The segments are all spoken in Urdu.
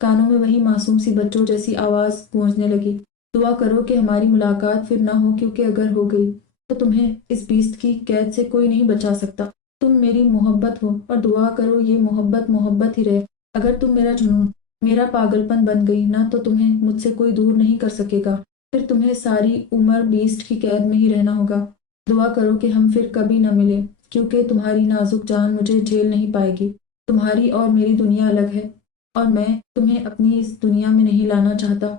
کانوں میں وہی معصوم سی بچوں جیسی آواز گونجنے لگی، دعا کرو کہ ہماری ملاقات پھر نہ ہو، کیونکہ اگر ہو گئی تو تمہیں اس بیست کی قید سے کوئی نہیں بچا سکتا۔ تم میری محبت ہو، اور دعا کرو یہ محبت محبت ہی رہے۔ اگر تم میرا جنون، میرا پاگل پن بن گئی نہ تو تمہیں مجھ سے کوئی دور نہیں کر سکے گا، پھر تمہیں ساری عمر بیسٹ کی قید میں ہی رہنا ہوگا۔ دعا کرو کہ ہم پھر کبھی نہ ملیں، کیونکہ تمہاری نازک جان مجھے جھیل نہیں پائے گی۔ تمہاری اور میری دنیا الگ ہے، اور میں تمہیں اپنی اس دنیا میں نہیں لانا چاہتا۔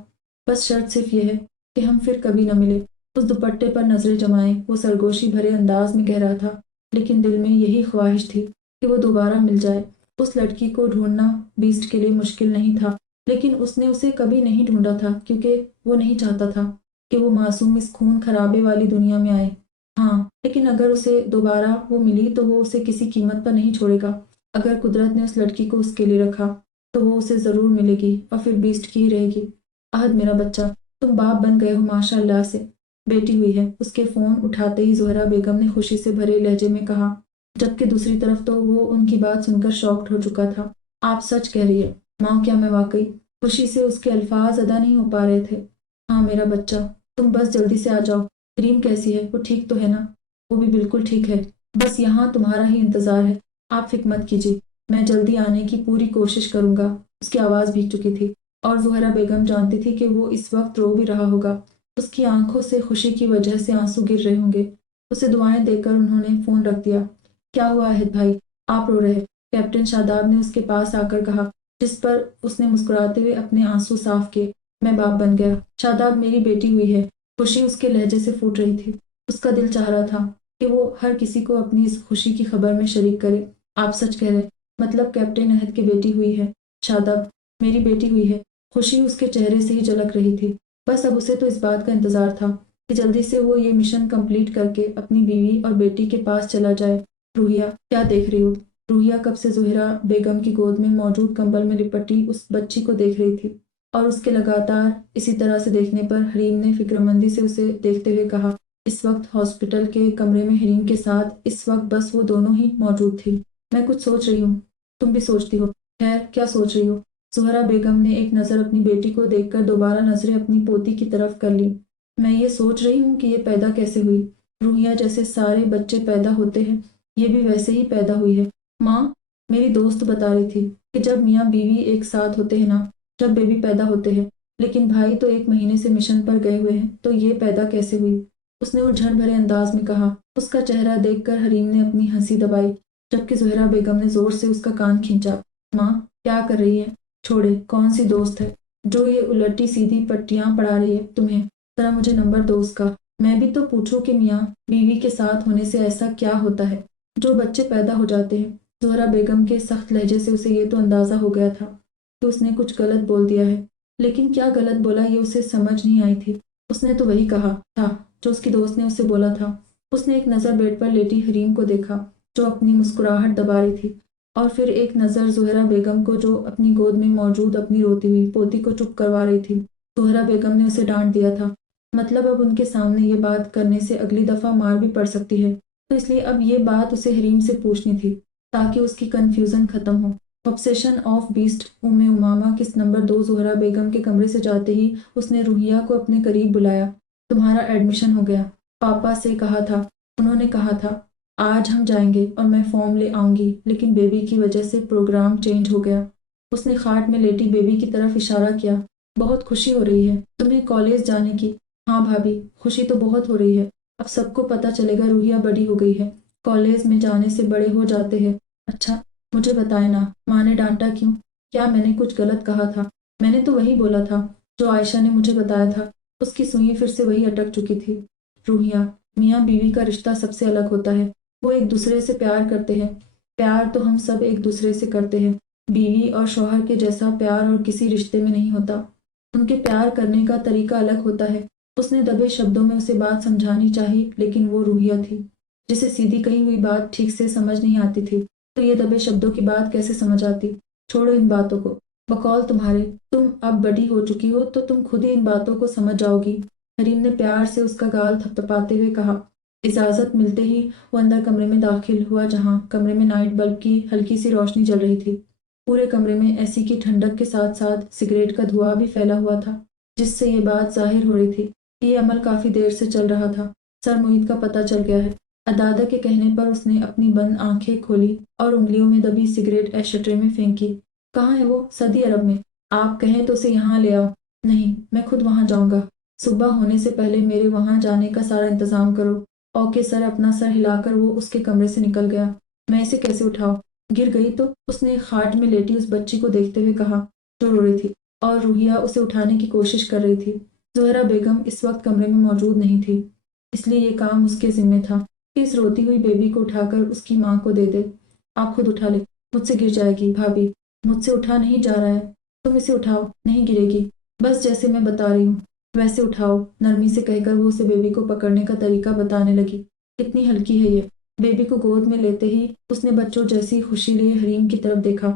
بس شرط صرف یہ ہے کہ ہم پھر کبھی نہ ملیں۔ اس دوپٹے پر نظریں جمائے وہ سرگوشی بھرے انداز میں کہہ رہا تھا، لیکن دل میں یہی خواہش تھی کہ وہ دوبارہ مل جائے۔ اس لڑکی کو ڈھونڈنا بیسٹ کے لیے مشکل نہیں تھا، لیکن اس نے اسے کبھی نہیں ڈھونڈا تھا، کیونکہ وہ نہیں چاہتا تھا کہ وہ معصوم اس خون خرابے والی دنیا میں آئے۔ ہاں، لیکن اگر اسے دوبارہ وہ ملی تو وہ اسے کسی قیمت پر نہیں چھوڑے گا۔ اگر قدرت نے اس لڑکی کو اس کے لیے رکھا تو وہ اسے ضرور ملے گی، اور پھر بیسٹ کی ہی رہے گی۔ عہد میرا بچہ، تم باپ بن گئے ہو ماشاء اللہ سے، بیٹی ہوئی ہے۔ اس کے فون اٹھاتے ہی زہرا بیگم نے خوشی سے بھرے لہجے میں کہا، جبکہ دوسری طرف تو وہ ان کی بات سن کر شاکڈ ہو چکا تھا۔ آپ سچ کہہ رہی ہے ماں، کیا میں واقعی؟ خوشی سے اس کے الفاظ ادا نہیں ہو پا رہے تھے۔ ہاں میرا بچہ، تم بس جلدی سے آ جاؤ۔ کریم کیسی ہے؟ وہ ٹھیک تو ہے نا؟ وہ بھی بالکل ٹھیک ہے، بس یہاں تمہارا ہی انتظار ہے۔ آپ فکر مت کیجیے، میں جلدی آنے کی پوری کوشش کروں گا۔ اس کی آواز بھیگ چکی تھی، اور زہرا بیگم جانتی تھی کہ وہ اس وقت رو بھی رہا ہوگا۔ اس کی آنکھوں سے خوشی کی وجہ سے آنسو گر رہے ہوں گے۔ اسے دعائیں دے کر انہوں نے فون رکھ دیا۔ کیا ہوا عہد بھائی، آپ رو رہے؟ کیپٹن شاداب نے اس کے پاس آ کر کہا، جس پر اس نے مسکراتے ہوئے اپنے آنسو صاف کیے۔ میں باپ بن گیا شاداب، میری بیٹی ہوئی ہے۔ خوشی اس کے لہجے سے پھوٹ رہی تھی۔ اس کا دل چاہ رہا تھا کہ وہ ہر کسی کو اپنی اس خوشی کی خبر میں شریک کرے۔ آپ سچ کہہ رہے؟ مطلب کیپٹن عہد کی بیٹی ہوئی ہے؟ شاداب، میری بیٹی ہوئی ہے۔ خوشی اس کے چہرے سے ہی جھلک رہی تھی۔ بس اب اسے تو اس بات کا انتظار تھا کہ جلدی سے وہ یہ مشن کمپلیٹ کر کے اپنی بیوی اور بیٹی کے پاس چلا جائے۔ روحیہ، کیا دیکھ رہی ہو؟ روحیہ کب سے زہرا بیگم کی گود میں موجود کمبل میں لپٹی اس بچی کو دیکھ رہی تھی، اور اس کے لگاتار اسی طرح سے دیکھنے پر حریم نے فکرمندی سے اسے دیکھتے ہوئے کہا، اس وقت ہاسپٹل کے کمرے میں حریم کے ساتھ اس وقت بس وہ دونوں ہی موجود تھی۔ میں کچھ سوچ رہی ہوں۔ تم بھی سوچتی ہو؟ خیر، کیا سوچ رہی ہو؟ زہرا بیگم نے ایک نظر اپنی بیٹی کو دیکھ کر دوبارہ نظریں اپنی پوتی کی طرف کر لی۔ میں یہ سوچ رہی ہوں کہ یہ پیدا کیسے ہوئی۔ روحیہ جیسے سارے بچے پیدا ہوتے ہیں، یہ بھی ویسے ہی پیدا ہوئی ہے۔ ماں، میری دوست بتا رہی تھی کہ جب میاں بیوی ایک ساتھ ہوتے ہیں نا، جب بیبی پیدا ہوتے ہیں، لیکن بھائی تو 1 مہینے سے مشن پر گئے ہوئے ہیں، تو یہ پیدا کیسے ہوئی؟ اس نے الجھن بھرے انداز میں کہا۔ اس کا چہرہ دیکھ کر حریم نے اپنی ہنسی دبائی، جبکہ زہرا بیگم نے زور سے اس کا کان کھینچا۔ ماں، کیا کر رہی ہے؟ چھوڑے، کون سی دوست ہے جو یہ الٹی سیدھی پٹیاں پڑھا رہی ہے تمہیں؟ ذرا مجھے نمبر دو اس کا، میں بھی تو پوچھوں کہ میاں بیوی کے ساتھ ہونے سے ایسا کیا ہوتا ہے جو بچے پیدا ہو جاتے ہیں۔ زہرا بیگم کے سخت لہجے سے اسے یہ تو اندازہ ہو گیا تھا کہ اس نے کچھ غلط بول دیا ہے، لیکن کیا غلط بولا یہ اسے سمجھ نہیں آئی تھی۔ اس نے تو وہی کہا تھا جو اس کی دوست نے اسے بولا تھا۔ اس نے ایک نظر بیڈ پر لیٹی حریم کو دیکھا جو اپنی مسکراہٹ دبا رہی تھی، اور پھر ایک نظر زہرا بیگم کو جو اپنی گود میں موجود اپنی روتی ہوئی پوتی کو چپ کروا رہی تھی۔ زہرا بیگم نے اسے ڈانٹ دیا تھا، مطلب اب ان کے سامنے یہ بات کرنے سے اگلی دفعہ مار بھی پڑ سکتی ہے، تو اس لیے اب یہ بات اسے حریم سے پوچھنی تھی تاکہ اس کی کنفیوژن ختم ہو۔ آبسیشن آف بیسٹ امامہ کس نمبر 2 زہرا بیگم کے کمرے سے جاتے ہی اس نے روحیہ کو اپنے قریب بلایا۔ تمہارا ایڈمیشن ہو گیا، پاپا سے کہا تھا، انہوں نے کہا تھا آج ہم جائیں گے اور میں فارم لے آؤں گی، لیکن بیبی کی وجہ سے پروگرام چینج ہو گیا۔ اس نے خاٹ میں لیٹی بیبی کی طرف اشارہ کیا۔ بہت خوشی ہو رہی ہے تمہیں کالج جانے کی؟ ہاں بھابھی، خوشی تو بہت ہو رہی ہے۔ اب سب کو پتہ چلے گا روحیہ بڑی ہو گئی ہے، کالج میں جانے سے بڑے ہو جاتے ہیں۔ اچھا، مجھے بتائے نا، ماں نے ڈانٹا کیوں؟ کیا میں نے کچھ غلط کہا تھا؟ میں نے تو وہی بولا تھا جو عائشہ نے مجھے بتایا تھا۔ اس کی سوئی پھر سے وہی اٹک چکی تھی۔ روحیہ، میاں بیوی کا رشتہ سب سے الگ ہوتا ہے، وہ ایک دوسرے سے پیار کرتے ہیں۔ پیار تو ہم سب ایک دوسرے سے کرتے ہیں، بیوی اور شوہر کے جیسا پیار اور کسی رشتے میں نہیں ہوتا۔ ان کے پیار کرنے کا طریقہ الگ ہوتا ہے۔ اس نے دبے شبدوں میں اسے بات سمجھانی چاہی، لیکن وہ روحیہ تھی جسے سیدھی کہی ہوئی بات ٹھیک سے سمجھ نہیں آتی تھی، تو یہ دبے شبدوں کی بات کیسے سمجھ آتی؟ چھوڑو ان باتوں کو، بقول تمہارے، تم اب بڑی ہو چکی ہو تو تم خود ہی ان باتوں کو سمجھ جاؤ گی۔ حریم نے پیار سے اس کا گال تھپتھپاتے ہوئے کہا۔ اجازت ملتے ہی وہ اندر کمرے میں داخل ہوا، جہاں کمرے میں نائٹ بلب کی ہلکی سی روشنی جل رہی تھی۔ پورے کمرے میں ایسی کی ٹھنڈک کے ساتھ ساتھ سگریٹ کا دھواں بھی پھیلا ہوا تھا، جس سے یہ بات ظاہر ہو رہی تھی کہ یہ عمل کافی دیر سے چل رہا تھا۔ سر معید کا پتہ چل گیا ہے۔ عدادہ کے کہنے پر اس نے اپنی بند آنکھیں کھولی اور انگلیوں میں دبی سگریٹ ایش ٹرے میں پھینکی۔ کہاں ہے وہ؟ سعودی عرب میں۔ آپ کہیں تو اسے یہاں لے آؤ۔ نہیں، میں خود وہاں جاؤں گا۔ صبح ہونے سے پہلے میرے وہاں جانے کا سارا انتظام کرو۔ Okay sir. اپنا سر ہلا کر وہ اس کے کمرے سے نکل گیا۔ میں اسے کیسے اٹھاؤں؟ گر گئی تو؟ اس نے خاٹ میں لیٹی اس بچی کو دیکھتے ہوئے کہا جو رو رہی تھی، اور روحیہ اسے اٹھانے کی کوشش کر رہی تھی۔ زہرہ بیگم اس وقت کمرے میں موجود نہیں تھی، اس لیے یہ کام اس کے ذمہ تھا کہ اس روتی ہوئی بیبی کو اٹھا کر اس کی ماں کو دے دے۔ آپ خود اٹھا لے، مجھ سے گر جائے گی۔ بھابھی، مجھ سے اٹھا نہیں جا رہا ہے، تم اسے اٹھاؤ، نہیں گرے گی۔ بس جیسے میں بتا رہی ہوں ویسے اٹھاؤ، نرمی سے کہہ کر وہ اسے بیبی کو پکڑنے کا طریقہ بتانے لگی۔ کتنی ہلکی ہے یہ۔ بیبی کو گود میں لیتے ہی اس نے بچوں جیسی خوشی لیے حریم کی طرف دیکھا،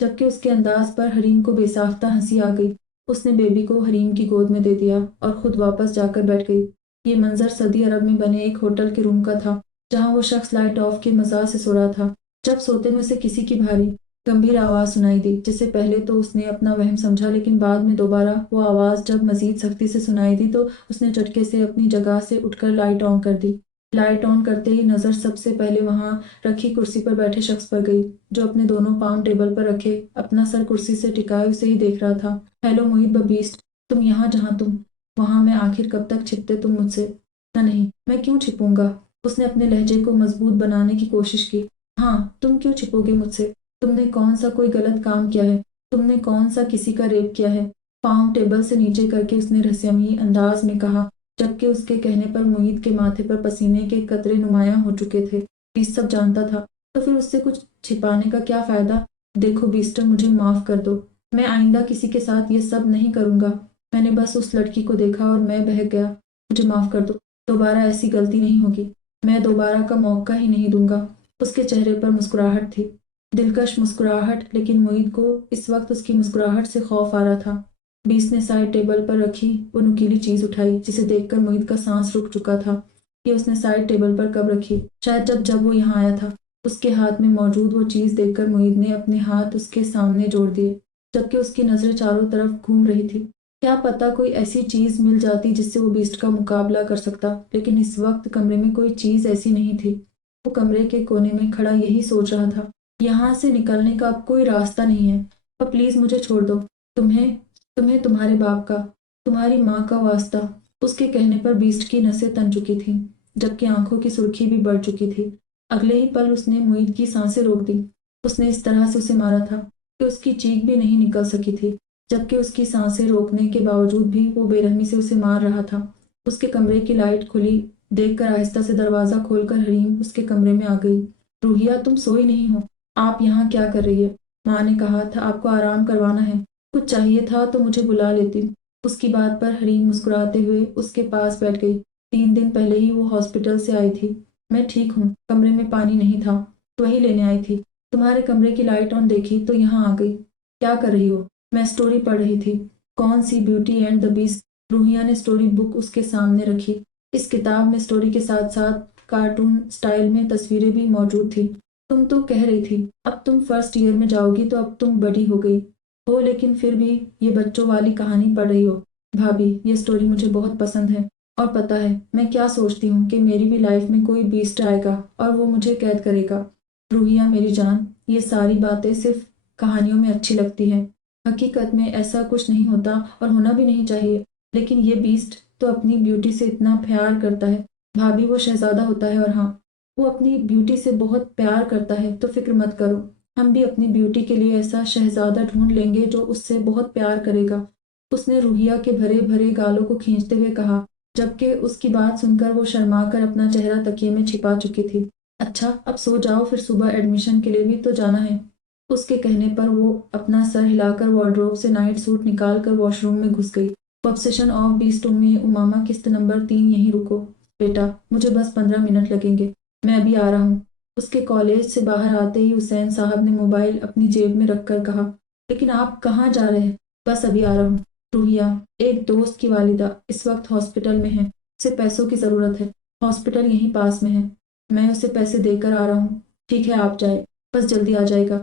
جبکہ اس کے انداز پر حریم کو بے ساختہ ہنسی آ گئی۔ اس نے بیبی کو حریم کی گود میں دے دیا اور خود واپس جا کر بیٹھ گئی۔ یہ منظر سعودی عرب میں بنے ایک ہوٹل کے روم کا تھا، جہاں وہ شخص لائٹ آف کے مزاح سے سو رہا تھا، جب سوتے میں اسے کسی کی بھاری گمبھیر آواز سنائی دی، جسے پہلے تو اس نے اپنا وہم سمجھا، لیکن بعد میں دوبارہ وہ آواز جب مزید سختی سے سنائی دی تو اس نے جھٹکے سے اپنی جگہ سے اٹھ کر لائٹ آن کر دی۔ لائٹ آن کرتے ہی نظر سب سے پہلے وہاں رکھی کرسی پر بیٹھے شخص پر گئی، جو اپنے دونوں پاؤں ٹیبل پر رکھے اپنا سر کرسی سے ٹکائے اسے ہی دیکھ رہا تھا۔ ہیلو محیط بیسٹ، تم یہاں جہاں تم وہاں، میں آخر کب تک چھپتے تم مجھ سے؟ نہ نہیں، میں کیوں چھپوں گا؟ اس نے اپنے لہجے کو مضبوط بنانے کی کوشش کی۔ ہاں، تم کیوں چھپو گے مجھ سے؟ تم نے کون سا کوئی غلط کام کیا ہے؟ تم نے کون سا کسی کا ریپ کیا ہے؟ پاؤں ٹیبل سے نیچے کر کے اس نے رہسیائی انداز میں کہا، جبکہ اس کے کہنے پر محیط کے ماتھے پر پسینے کے قطرے نمایاں ہو چکے تھے۔ بیسٹ سب جانتا تھا، تو پھر اس سے کچھ چھپانے کا کیا فائدہ؟ دیکھو بیسٹر، مجھے معاف کر دو، میں آئندہ کسی کے ساتھ یہ سب نہیں کروں گا۔ میں نے بس اس لڑکی کو دیکھا اور میں بہک گیا، مجھے معاف کر دو، دوبارہ ایسی غلطی نہیں ہوگی، میں دوبارہ کا موقع ہی نہیں دوں گا۔ اس کے چہرے پر مسکراہٹ تھی، دلکش مسکراہٹ، لیکن محیط کو اس وقت اس کی مسکراہٹ سے خوف آ رہا تھا۔ بیس نے سائڈ ٹیبل پر رکھی وہ نکیلی چیز اٹھائی، جسے دیکھ کر محیط کا سانس رک چکا تھا۔ یہ اس نے سائڈ ٹیبل پر کب رکھی؟ شاید جب وہ یہاں آیا تھا۔ اس کے ہاتھ میں موجود وہ چیز دیکھ کر محیط نے اپنے ہاتھ اس کے سامنے جوڑ دیے، جبکہ اس کی نظریں چاروں طرف گھوم رہی تھی۔ کیا پتہ کوئی ایسی چیز مل جاتی جس سے وہ بیسٹ کا مقابلہ کر سکتا، لیکن اس وقت کمرے میں کوئی چیز ایسی نہیں تھی۔ وہ کمرے کے کونے میں کھڑا یہی سوچ رہا تھا، یہاں سے نکلنے کا اب کوئی راستہ نہیں ہے، اب پلیز مجھے چھوڑ دو، تمہیں تمہارے باپ کا، تمہاری ماں کا واسطہ۔ اس کے کہنے پر بیسٹ کی نسیں تن چکی تھیں، جبکہ آنکھوں کی سرخی بھی بڑھ چکی تھی۔ اگلے ہی پل اس نے محیط کی سانسیں روک دی۔ اس نے اس طرح سے اسے مارا تھا کہ اس کی چیخ بھی نہیں نکل سکی تھی، جبکہ اس کی سانسیں روکنے کے باوجود بھی وہ بے رحمی سے اسے مار رہا تھا۔ اس کے کمرے کی لائٹ کھلی دیکھ کر آہستہ سے دروازہ کھول کر حریم اس کے کمرے میں آ گئی۔ روحیہ، تم سوئی نہیں ہو؟ آپ یہاں کیا کر رہی ہے؟ ماں نے کہا تھا آپ کو آرام کروانا ہے، کچھ چاہیے تھا تو مجھے بلا لیتی۔ اس کی بات پر حریم مسکراتے ہوئے اس کے پاس بیٹھ گئی۔ 3 دن پہلے ہی وہ ہاسپٹل سے آئی تھی۔ میں ٹھیک ہوں، کمرے میں پانی نہیں تھا، تو وہی لینے آئی تھی۔ تمہارے کمرے کی لائٹ آن دیکھی تو یہاں آ گئی۔ کیا کر رہی ہو؟ میں سٹوری پڑھ رہی تھی۔ کون سی؟ Beauty and the beast. Ruhiya نے سٹوری بک اس کے سامنے رکھی۔ اس کتاب میں سٹوری کے ساتھ ساتھ کارٹون سٹائل میں تصویریں بھی موجود تھیں۔ تم تو کہہ رہی تھی اب تم فرسٹ ایئر میں جاؤ گی، تو اب تم بڑی ہو گئی ہو، لیکن پھر بھی یہ بچوں والی کہانی پڑھ رہی ہو۔ بھابھی، یہ سٹوری مجھے بہت پسند ہے، اور پتہ ہے میں کیا سوچتی ہوں کہ میری بھی لائف میں کوئی بیسٹ آئے گا اور وہ مجھے قید کرے گا۔ روحیہ میری جان، یہ ساری باتیں صرف کہانیوں میں اچھی لگتی ہیں، حقیقت میں ایسا کچھ نہیں ہوتا اور ہونا بھی نہیں چاہیے۔ لیکن یہ بیسٹ تو اپنی بیوٹی سے اتنا پیار کرتا ہے بھابھی، وہ شہزادہ ہوتا ہے، اور ہاں، وہ اپنی بیوٹی سے بہت پیار کرتا ہے، تو فکر مت کرو، ہم بھی اپنی بیوٹی کے لیے ایسا شہزادہ ڈھونڈ لیں گے جو اس سے بہت پیار کرے گا۔ اس نے روحیہ کے بھرے بھرے گالوں کو کھینچتے ہوئے کہا، جبکہ اس کی بات سن کر وہ شرما کر اپنا چہرہ تکیے میں چھپا چکی تھی۔ اچھا، اب سو جاؤ، پھر صبح ایڈمیشن کے لیے بھی تو جانا ہے۔ اس کے کہنے پر وہ اپنا سر ہلا کر وارڈروب سے نائٹ سوٹ نکال کر واش روم میں گھس گئی۔ آبسیشن آف بیسٹ میں امامہ، قسط نمبر 3، یہیں رکو بیٹا، مجھے بس 15 منٹ لگیں گے، میں ابھی آ رہا ہوں۔ اس کے کالج سے باہر آتے ہی حسین صاحب نے موبائل اپنی جیب میں رکھ کر کہا، لیکن آپ کہاں جا رہے ہیں؟ بس ابھی آ رہا ہوں۔ روحیہ، ایک دوست کی والدہ اس وقت ہاسپٹل میں ہے، اسے پیسوں کی ضرورت ہے، ہاسپٹل یہیں پاس میں ہے، میں اسے پیسے دے کر آ رہا ہوں۔ ٹھیک ہے، آپ جائے، بس جلدی آ جائے گا۔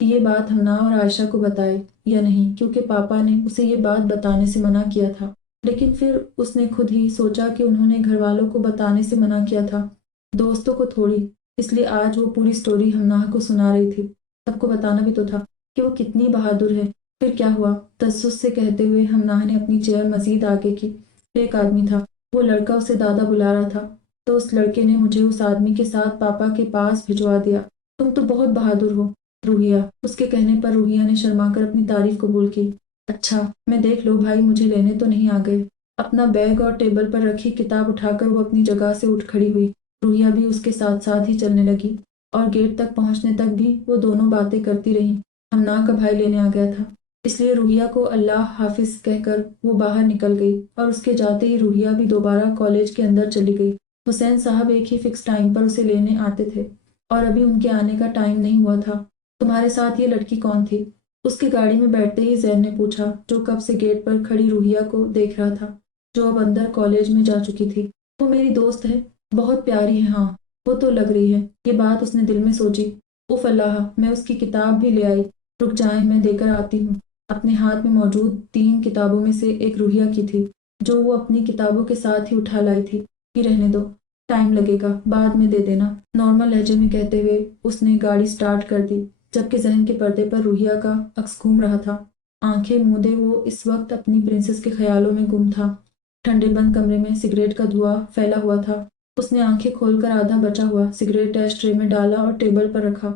یہ بات ہمنا اور عائشہ کو بتائے یا نہیں، کیونکہ پاپا نے اسے یہ بات بتانے سے منع کیا تھا، لیکن پھر اس نے خود ہی سوچا کہ انہوں نے گھر والوں کو بتانے سے منع کیا تھا، دوستوں کو تھوڑی۔ اس لیے آج وہ پوری سٹوری ہمنا کو سنا رہی تھی۔ سب کو بتانا بھی تو تھا کہ وہ کتنی بہادر ہے۔ پھر کیا ہوا؟ تجسس سے کہتے ہوئے ہمنا نے اپنی چیئر مزید آگے کی۔ ایک آدمی تھا، وہ لڑکا اسے دادا بلا رہا تھا، تو اس لڑکے نے مجھے اس آدمی کے ساتھ پاپا کے پاس بھجوا دیا۔ تم تو بہت بہادر ہو روحیہ۔ اس کے کہنے پر روحیہ نے شرما کر اپنی تعریف قبول کی۔ اچھا، میں دیکھ لو بھائی مجھے لینے تو نہیں آ گئے۔ اپنا بیگ اور ٹیبل پر رکھی کتاب اٹھا کر وہ اپنی جگہ سے اٹھ کھڑی ہوئی۔ روحیہ بھی اس کے ساتھ ساتھ ہی چلنے لگی، اور گیٹ تک پہنچنے تک بھی وہ دونوں باتیں کرتی رہیں۔ ہمنا کا بھائی لینے آ گیا تھا، اس لیے روحیہ کو اللہ حافظ کہہ کر وہ باہر نکل گئی، اور اس کے جاتے ہی روحیہ بھی دوبارہ کالج کے اندر چلی گئی۔ حسین صاحب ایک ہی فکس ٹائم پر اسے لینے آتے تھے، اور ابھی ان کے آنے کا ٹائم نہیں ہوا تھا۔ تمہارے ساتھ یہ لڑکی کون تھی؟ اس کی گاڑی میں بیٹھتے ہی زین نے پوچھا، جو کب سے گیٹ پر کھڑی روحیہ کو دیکھ رہا تھا، جو اب اندر کالج میں جا چکی تھی۔ وہ میری دوست ہے، بہت پیاری ہے، ہاں وہ تو لگ رہی ہے۔ یہ بات اس نے دل میں سوچی۔ اف اللہ، میں اس کی کتاب بھی لے آئی، رک جائیں میں دے کر آتی ہوں۔ اپنے ہاتھ میں موجود 3 کتابوں میں سے ایک روحیہ کی تھی، جو وہ اپنی کتابوں کے ساتھ ہی اٹھا لائی تھی۔ یہ رہنے دو، ٹائم لگے گا، بعد میں دے دینا، نارمل لہجے میں کہتے ہوئے اس نے گاڑی سٹارٹ کر دی، جبکہ ذہن کے پردے پر روحیہ کا عکس گھوم رہا تھا۔ آنکھیں مودے وہ اس وقت اپنی پرنسس کے خیالوں میں گم تھا۔ ٹھنڈے بند کمرے میں سگریٹ کا دھواں پھیلا ہوا تھا۔ اس نے آنکھیں کھول کر آدھا بچا ہوا سگریٹ ایش ٹرے میں ڈالا اور ٹیبل پر رکھا۔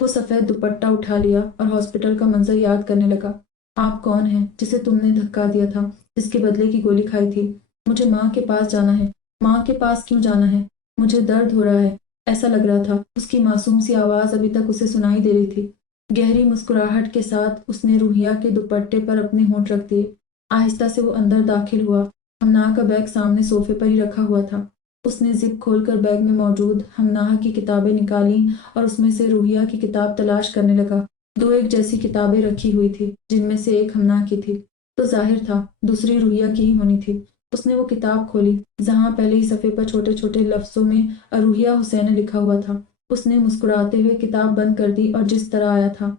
وہ سفید دوپٹہ اٹھا لیا اور ہاسپٹل کا منظر یاد کرنے لگا۔ آپ کون ہیں جسے تم نے دھکا دیا تھا، جس کے بدلے کی گولی کھائی تھی؟ مجھے ماں کے پاس جانا ہے۔ ماں کے پاس کیوں جانا ہے؟ مجھے درد ہو رہا ہے، ایسا لگ رہا تھا۔ اس کی معصوم سی آواز ابھی تک اسے سنائی دے رہی تھی۔ گہری مسکراہٹ کے ساتھ اس نے روحیہ کے دوپٹے پر اپنے ہونٹ رکھ دیے۔ آہستہ سے وہ اندر داخل ہوا۔ ہمنا کا بیگ سامنے صوفے پر ہی رکھا ہوا تھا۔ اس نے زپ کھول کر بیگ میں موجود ہمنا کی کتابیں نکالیں اور اس میں سے روحیہ کی کتاب تلاش کرنے لگا۔ 2 ایک جیسی کتابیں رکھی ہوئی تھی، جن میں سے ایک ہمنا کی تھی، تو ظاہر تھا دوسری روحیہ کی ہی ہونی تھی۔ اس نے وہ کتاب کھولی جہاں پہلے ہی صفحے پر چھوٹے چھوٹے لفظوں میں روحیہ حسین لکھا ہوا تھا۔ اس نے مسکراتے ہوئے کتاب بند کر دی اور جس طرح آیا تھا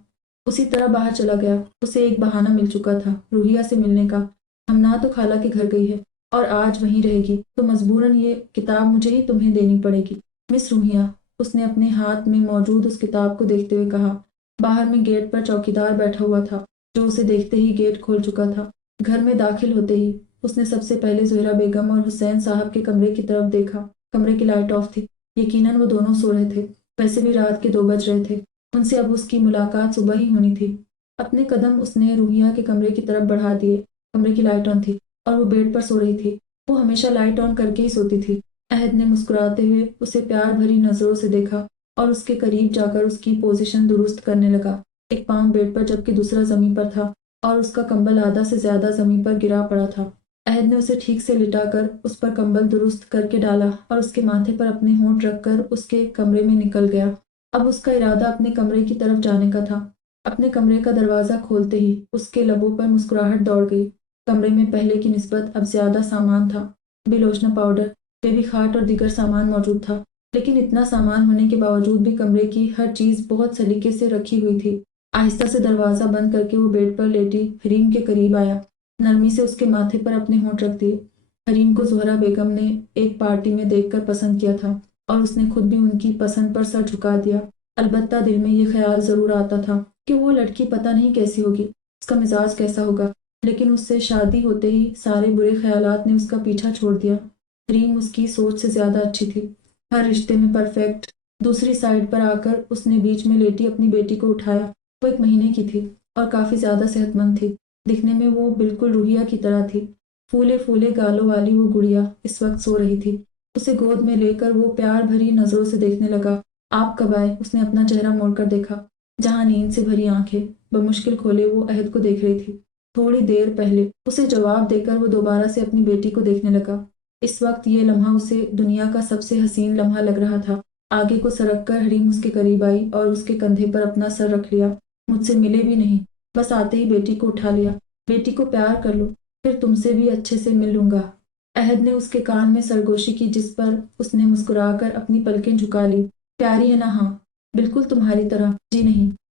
اسی طرح باہر چلا گیا۔ اسے ایک بہانہ مل چکا تھا روحیہ سے ملنے کا۔ ہمنا تو خالہ کے گھر گئی ہے اور آج وہیں رہے گی، تو مجبوراً یہ کتاب مجھے ہی تمہیں دینی پڑے گی۔ مس روحیہ، اس نے اپنے ہاتھ میں موجود اس کتاب کو دیکھتے ہوئے کہا۔ باہر میں گیٹ پر چوکیدار بیٹھا ہوا تھا، جو اسے دیکھتے ہی گیٹ کھول چکا تھا۔ گھر میں داخل ہوتے ہی اس نے سب سے پہلے زہرا بیگم اور حسین صاحب کے کمرے کی طرف دیکھا۔ کمرے کی لائٹ آف تھی، یقیناً وہ دونوں سو رہے تھے۔ ویسے بھی رات کے 2 بج رہے تھے، ان سے اب اس کی ملاقات صبح ہی ہونی تھی۔ اپنے قدم اس نے روحیہ کے کمرے کی طرف بڑھا دیے۔ کمرے کی لائٹ آن تھی اور وہ بیڈ پر سو رہی تھی۔ وہ ہمیشہ لائٹ آن کر کے ہی سوتی تھی۔ عہد نے مسکراتے ہوئے اسے پیار بھری نظروں سے دیکھا اور اس کے قریب جا کر اس کی پوزیشن درست کرنے لگا۔ ایک پاؤں بیڈ پر جبکہ دوسرا زمین پر تھا، اور اس کا کمبل آدھا سے زیادہ زمین پر گرا پڑا تھا۔ عہد نے اسے ٹھیک سے لٹا کر اس پر کمبل درست کر کے ڈالا اور اس کے ماتھے پر اپنے ہونٹ رکھ کر اس کے کمرے میں نکل گیا۔ اب اس کا ارادہ اپنے کمرے کی طرف جانے کا تھا۔ اپنے کمرے کا دروازہ کھولتے ہی اس کے لبوں پر مسکراہٹ دوڑ گئی۔ کمرے میں پہلے کی نسبت اب زیادہ سامان تھا، بے لوشنا پاؤڈر، بیبی کھاٹ اور دیگر سامان موجود تھا، لیکن اتنا سامان ہونے کے باوجود بھی کمرے کی ہر چیز بہت سلیقے سے رکھی ہوئی تھی۔ آہستہ سے دروازہ بند کر کے وہ بیڈ پر لیٹی حریم کے قریب آیا، نرمی سے اس کے ماتھے پر اپنے ہونٹ رکھ دیے۔ حریم کو زہرا بیگم نے ایک پارٹی میں دیکھ کر پسند کیا تھا، اور اس نے خود بھی ان کی پسند پر سر جھکا دیا۔ البتہ دل میں یہ خیال ضرور آتا تھا کہ وہ لڑکی پتہ نہیں کیسی ہوگی، اس کا مزاج کیسا ہوگا، لیکن اس سے شادی ہوتے ہی سارے برے خیالات نے اس کا پیچھا چھوڑ دیا۔ حریم اس کی سوچ سے زیادہ اچھی تھی، ہر رشتے میں پرفیکٹ۔ دوسری سائڈ پر آ کر اس نے بیچ میں لیٹی اپنی بیٹی کو اٹھایا۔ وہ 1 مہینے کی تھی اور کافی زیادہ صحت مند تھی، دکھنے میں وہ بالکل روحیہ کی طرح تھی۔ پھولے پھولے گالوں والی وہ گڑیا اس وقت سو رہی تھی۔ اسے گود میں لے کر وہ پیار بھری نظروں سے دیکھنے لگا۔ آپ کب آئے؟ اس نے اپنا چہرہ موڑ کر دیکھا، جہاں نیند سے بھری آنکھیں بمشکل کھولے وہ عہد کو دیکھ رہی تھی۔ تھوڑی دیر پہلے۔ اسے جواب دے کر وہ دوبارہ سے اپنی بیٹی کو دیکھنے لگا۔ اس وقت یہ لمحہ اسے دنیا کا سب سے حسین لمحہ لگ رہا تھا۔ آگے کو سرک کر حریم اس کے قریب آئی اور اس کے کندھے پر اپنا سر رکھ لیا۔ مجھ سے ملے بھی نہیں، بس آتے ہی بیٹی کو اٹھا لیا۔ بیٹی کو پیار کر لو، پھر تم سے بھی اچھے سے مل لوں گا۔ عہد نے اس کے کان میں سرگوشی کی، جس پر اس نے مسکرا کر اپنی پلکیں جھکا لی۔ پیاری ہے نا؟ ہاں بالکل تمہاری طرح۔ جی نہیں،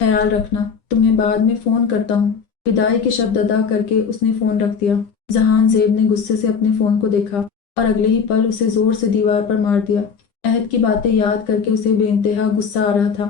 خیال رکھنا, تمہیں بعد میں فون کرتا ہوں. وداعی کے شبد ادا کر کے اس نے فون رکھ دیا. جہان زیب نے غصے سے اپنے فون کو دیکھا اور اگلے ہی پل اسے زور سے دیوار پر مار دیا. عہد کی باتیں یاد کر کے اسے بے انتہا غصہ آ رہا تھا,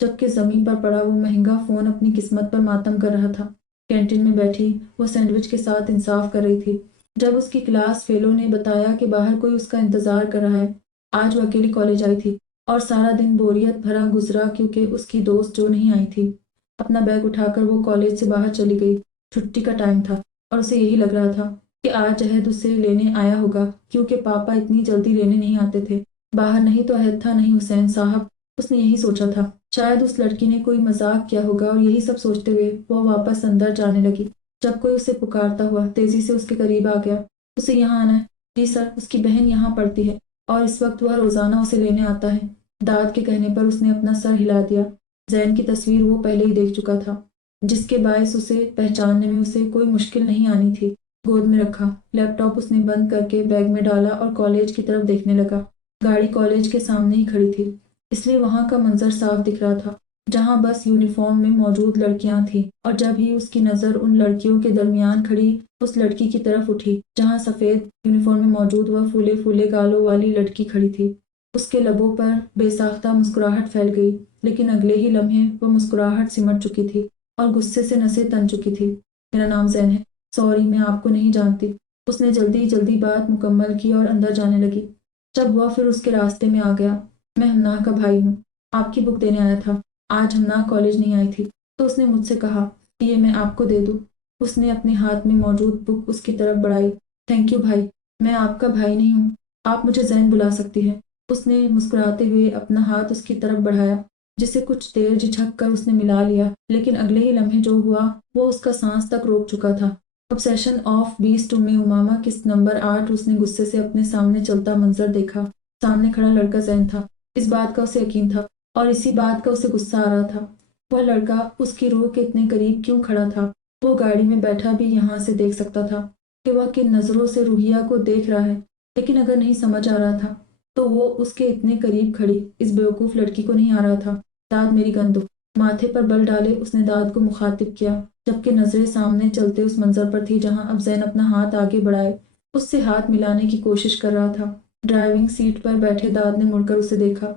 جبکہ زمین پر پڑا وہ مہنگا فون اپنی قسمت پر ماتم کر رہا تھا. کینٹین میں بیٹھی وہ سینڈوچ کے ساتھ انصاف کر رہی تھی جب اس کی کلاس فیلو نے بتایا کہ باہر کوئی اس کا انتظار کر رہا ہے. آج وہ اکیلی کالج آئی تھی اور سارا دن بوریت بھرا گزرا کیونکہ اس کی دوست جو نہیں آئی تھی. اپنا بیگ اٹھا کر وہ کالج سے باہر چلی گئی. چھٹی کا ٹائم تھا اور اسے یہی لگ رہا تھا کہ آج عہد اسے لینے آیا ہوگا, کیونکہ پاپا اتنی جلدی لینے نہیں آتے تھے. باہر نہیں تو عہد تھا, نہیں حسین صاحب. اس نے یہی سوچا تھا. شاید اس لڑکی نے کوئی مذاق کیا ہوگا, اور یہی سب سوچتے ہوئے وہ واپس اندر جانے لگی جب کوئی اسے پکارتا ہوا تیزی سے اس کے قریب آ گیا. اسے یہاں آنا ہے. جی سر, اس کی بہن یہاں پڑھتی ہے اور اس وقت وہ روزانہ اسے لینے آتا ہے. داد کے کہنے پر اس نے اپنا سر ہلا دیا. زین کی تصویر وہ پہلے ہی دیکھ چکا تھا, جس کے باعث اسے پہچاننے میں اسے کوئی مشکل نہیں آنی تھی. گود میں رکھا لیپ ٹاپ اس نے بند کر کے بیگ میں ڈالا اور کالج کی طرف دیکھنے لگا. گاڑی کالج کے سامنے ہی کھڑی تھی, اس لیے وہاں کا منظر صاف دکھ رہا تھا, جہاں بس یونیفارم میں موجود لڑکیاں تھیں. اور جب ہی اس کی نظر ان لڑکیوں کے درمیان کھڑی اس لڑکی کی طرف اٹھی جہاں سفید یونیفارم میں موجود وہ پھولے پھولے گالوں والی لڑکی کھڑی تھی, اس کے لبوں پر بے ساختہ مسکراہٹ پھیل گئی, لیکن اگلے ہی لمحے وہ مسکراہٹ سمٹ چکی تھی اور غصے سے نسیں تن چکی تھی. میرا نام زین ہے. سوری, میں آپ کو نہیں جانتی. اس نے جلدی جلدی بات مکمل کی اور اندر جانے لگی. جب وہ پھر اس کے راستے میں آ گیا. میں ہمناہ کا بھائی ہوں, آپ کی بک دینے آیا تھا. آج ہمناہ کالج نہیں آئی تھی تو اس نے مجھ سے کہا کہ یہ میں آپ کو دے دوں. اس نے اپنے ہاتھ میں موجود بک اس کی طرف بڑھائی. تھینک یو بھائی, میں آپ کا بھائی نہیں ہوں, آپ مجھے زین بلا سکتی ہیں. اس نے مسکراتے ہوئے اپنا ہاتھ اس کی طرف بڑھایا, جسے کچھ دیر جھجک کر اس نے ملا لیا, لیکن اگلے ہی لمحے جو ہوا وہ اس کا سانس تک روک چکا تھا. obsession آف بیسٹ میں امامہ کس نمبر 8. اس نے غصے سے اپنے سامنے چلتا منظر دیکھا. سامنے کھڑا لڑکا زین تھا. اس بات کا اسے یقین تھا اور اسی بات کا اسے غصہ آ رہا تھا. وہ لڑکا اس کی روح کے اتنے قریب کیوں کھڑا تھا؟ وہ گاڑی میں بیٹھا بھی یہاں سے دیکھ سکتا تھا کہ وہ کن نظروں سے روحیہ کو دیکھ رہا ہے, لیکن اگر نہیں سمجھ آ رہا تھا تو وہ اس کے اتنے قریب کھڑی اس بیوقوف لڑکی کو نہیں آ رہا تھا. داد میری گندو. ماتھے پر بل ڈالے اس نے داد کو مخاطب کیا, جبکہ نظریں سامنے چلتے اس منظر پر تھی جہاں اب زین اپنا ہاتھ آگے بڑھائے اس سے ہاتھ ملانے کی کوشش کر رہا تھا. ڈرائیونگ سیٹ پر بیٹھے داد نے مڑ کر اسے دیکھا.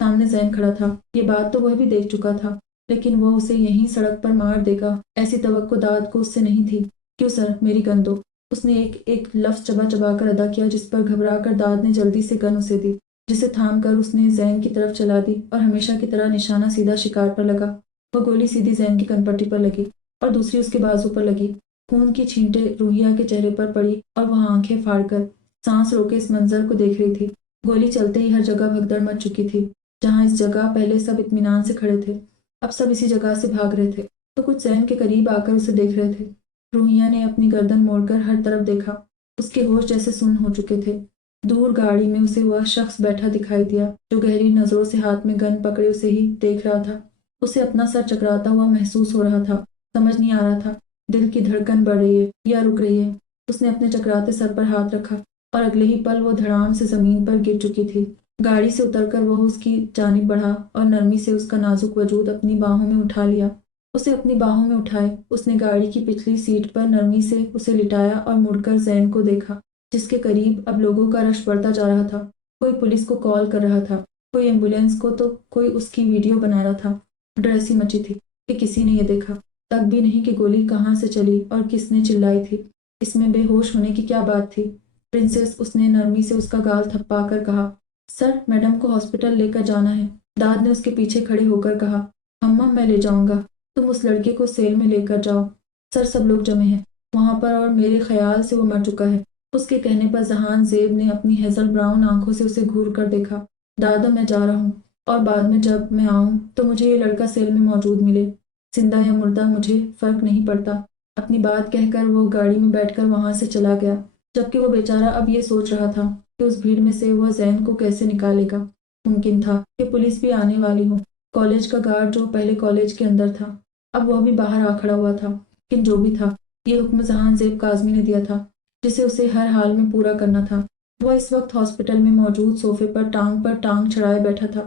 سامنے زین کھڑا تھا. یہ بات تو وہ بھی دیکھ چکا تھا, لیکن وہ اسے یہیں سڑک پر مار دے گا ایسی توقع داد کو اس سے نہیں تھی. کیوں سر, میری گندو. اس نے ایک ایک لفظ چبا چبا کر ادا کیا, جس پر گھبرا کر داد نے جلدی سے گن اسے دی, جسے تھام کر اس نے زین کی طرف چلا دی اور ہمیشہ کی طرح نشانہ سیدھا شکار پر لگا. وہ گولی سیدھی زین کی کن پٹی پر لگی اور دوسری اس کے بازو پر لگی. خون کی چھینٹیں روحیہ کے چہرے پر پڑی اور وہ آنکھیں پھاڑ کر سانس روکے اس منظر کو دیکھ رہی تھی. گولی چلتے ہی ہر جگہ بھگدڑ مچ چکی تھی. جہاں اس جگہ پہلے سب اطمینان سے کھڑے تھے, اب سب اسی جگہ سے بھاگ رہے تھے تو کچھ زین کے قریب آ کر اسے دیکھ رہے تھے. روحیہ نے اپنی گردن موڑ کر ہر طرف دیکھا. اس کے ہوش جیسے سن ہو چکے تھے. دور گاڑی میں اسے وہ شخص بیٹھا دکھائی دیا جو گہری نظروں سے ہاتھ میں گن پکڑے اسے ہی دیکھ رہا تھا. اسے اپنا سر چکراتا ہوا محسوس ہو رہا تھا. سمجھ نہیں آ رہا تھا دل کی دھڑکن بڑھ رہی ہے یا رک رہی ہے. اس نے اپنے چکراتے سر پر ہاتھ رکھا اور اگلے ہی پل وہ دھڑام سے زمین پر گر چکی تھی. گاڑی سے اتر کر وہ اس کی جانب بڑھا اور نرمی سے اس کا نازک وجود اپنی باہوں میں اٹھا لیا. اسے اپنی باہوں میں اٹھائے اس نے گاڑی کی پچھلی سیٹ پر نرمی سے اسے لٹایا اور مڑ کر زین کو دیکھا, جس کے قریب اب لوگوں کا رش بڑھتا جا رہا تھا. کوئی پولیس کو کال کر رہا تھا, کوئی ایمبولینس کو, تو کوئی اس کی ویڈیو بنا رہا تھا. ڈر ایسی مچی تھی کہ کسی نے یہ دیکھا تک بھی نہیں کہ گولی کہاں سے چلی اور کس نے چلائی تھی. اس میں بے ہوش ہونے کی کیا بات تھی؟ پرنسس, اس نے نرمی سے اس کا گال تھپا کر کہا. سر, میڈم کو ہاسپٹل لے کر جانا ہے. داد نے اس کے پیچھے کھڑے ہو کر کہا. اماں, میں لے جاؤں گا, تم اس لڑکے کو سیل میں لے کر جاؤ. سر, سب لوگ جمع ہیں وہاں پر اور میرے خیال سے وہ مر چکا ہے. اس کے کہنے پر جہان زیب نے اپنی ہیزل براؤن آنکھوں سے اسے گھور کر دیکھا. دادا, میں جا رہا ہوں اور بعد میں جب میں آؤں تو مجھے یہ لڑکا سیل میں موجود ملے. زندہ یا مردہ مجھے فرق نہیں پڑتا. اپنی بات کہہ کر وہ گاڑی میں بیٹھ کر وہاں سے چلا گیا, جبکہ وہ بیچارہ اب یہ سوچ رہا تھا کہ اس بھیڑ میں سے وہ زین کو کیسے نکالے گا. ممکن تھا کہ پولیس بھی آنے والی ہو. کالج کا گارڈ جو پہلے کالج کے اندر تھا اب وہ بھی باہر آ کھڑا ہوا تھا. لیکن جو بھی تھا, یہ حکم جہان زیب کاظمی نے دیا تھا جسے اسے ہر حال میں پورا کرنا تھا. وہ اس وقت ہاسپٹل میں موجود صوفے پر ٹانگ چڑھائے بیٹھا تھا.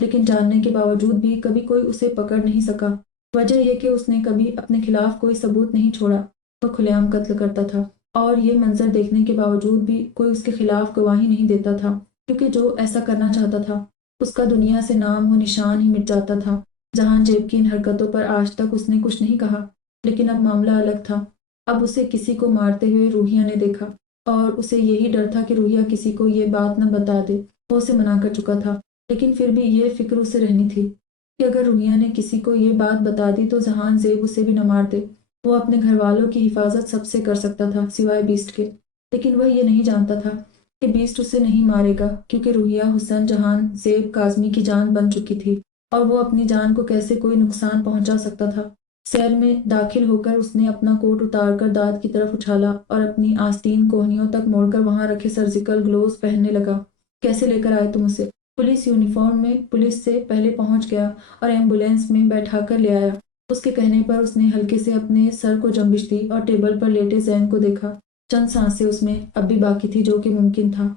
لیکن جاننے کے باوجود بھی کبھی کوئی اسے پکڑ نہیں سکا۔ وجہ یہ کہ اس نے کبھی اپنے خلاف کوئی ثبوت نہیں چھوڑا۔ وہ کھلے عام قتل کرتا تھا اور یہ منظر دیکھنے کے باوجود بھی کوئی اس کے خلاف گواہی نہیں دیتا تھا، کیونکہ جو ایسا کرنا چاہتا تھا اس کا دنیا سے نام و نشان ہی مٹ جاتا تھا۔ جہان زیب کی ان حرکتوں پر آج تک اس نے کچھ نہیں کہا، لیکن اب معاملہ الگ تھا۔ اب اسے کسی کو مارتے ہوئے روحیہ نے دیکھا اور اسے یہی ڈر تھا کہ روحیہ کسی کو یہ بات نہ بتا دے۔ وہ اسے منع کر چکا تھا، لیکن پھر بھی یہ فکر اسے رہنی تھی کہ اگر روحیہ نے کسی کو یہ بات بتا دی تو جہان زیب اسے بھی نہ مار دے۔ وہ اپنے گھر والوں کی حفاظت سب سے کر سکتا تھا سوائے بیسٹ کے، لیکن وہ یہ نہیں جانتا تھا کہ بیسٹ اسے نہیں مارے گا، کیونکہ روحیہ حسن جہان زیب کاظمی کی جان بن چکی تھی اور وہ اپنی جان کو کیسے کوئی نقصان پہنچا سکتا تھا۔ سیل میں داخل ہو کر اس نے اپنا کوٹ اتار کر داد کی طرف اچھالا اور اپنی آستین کوہنیوں تک موڑ کر وہاں رکھے سرجیکل گلوز پہننے لگا۔ کیسے لے کر آئے تم اسے؟ پولیس یونیفارم میں پولیس سے پہلے پہنچ گیا اور ایمبولینس میں بیٹھا کر لے آیا۔ اس کے کہنے پر اس نے ہلکے سے اپنے سر کو جنبش دی اور ٹیبل پر لیٹے زین کو دیکھا۔ چند سانسیں اس میں اب بھی باقی تھی جو کہ ممکن تھا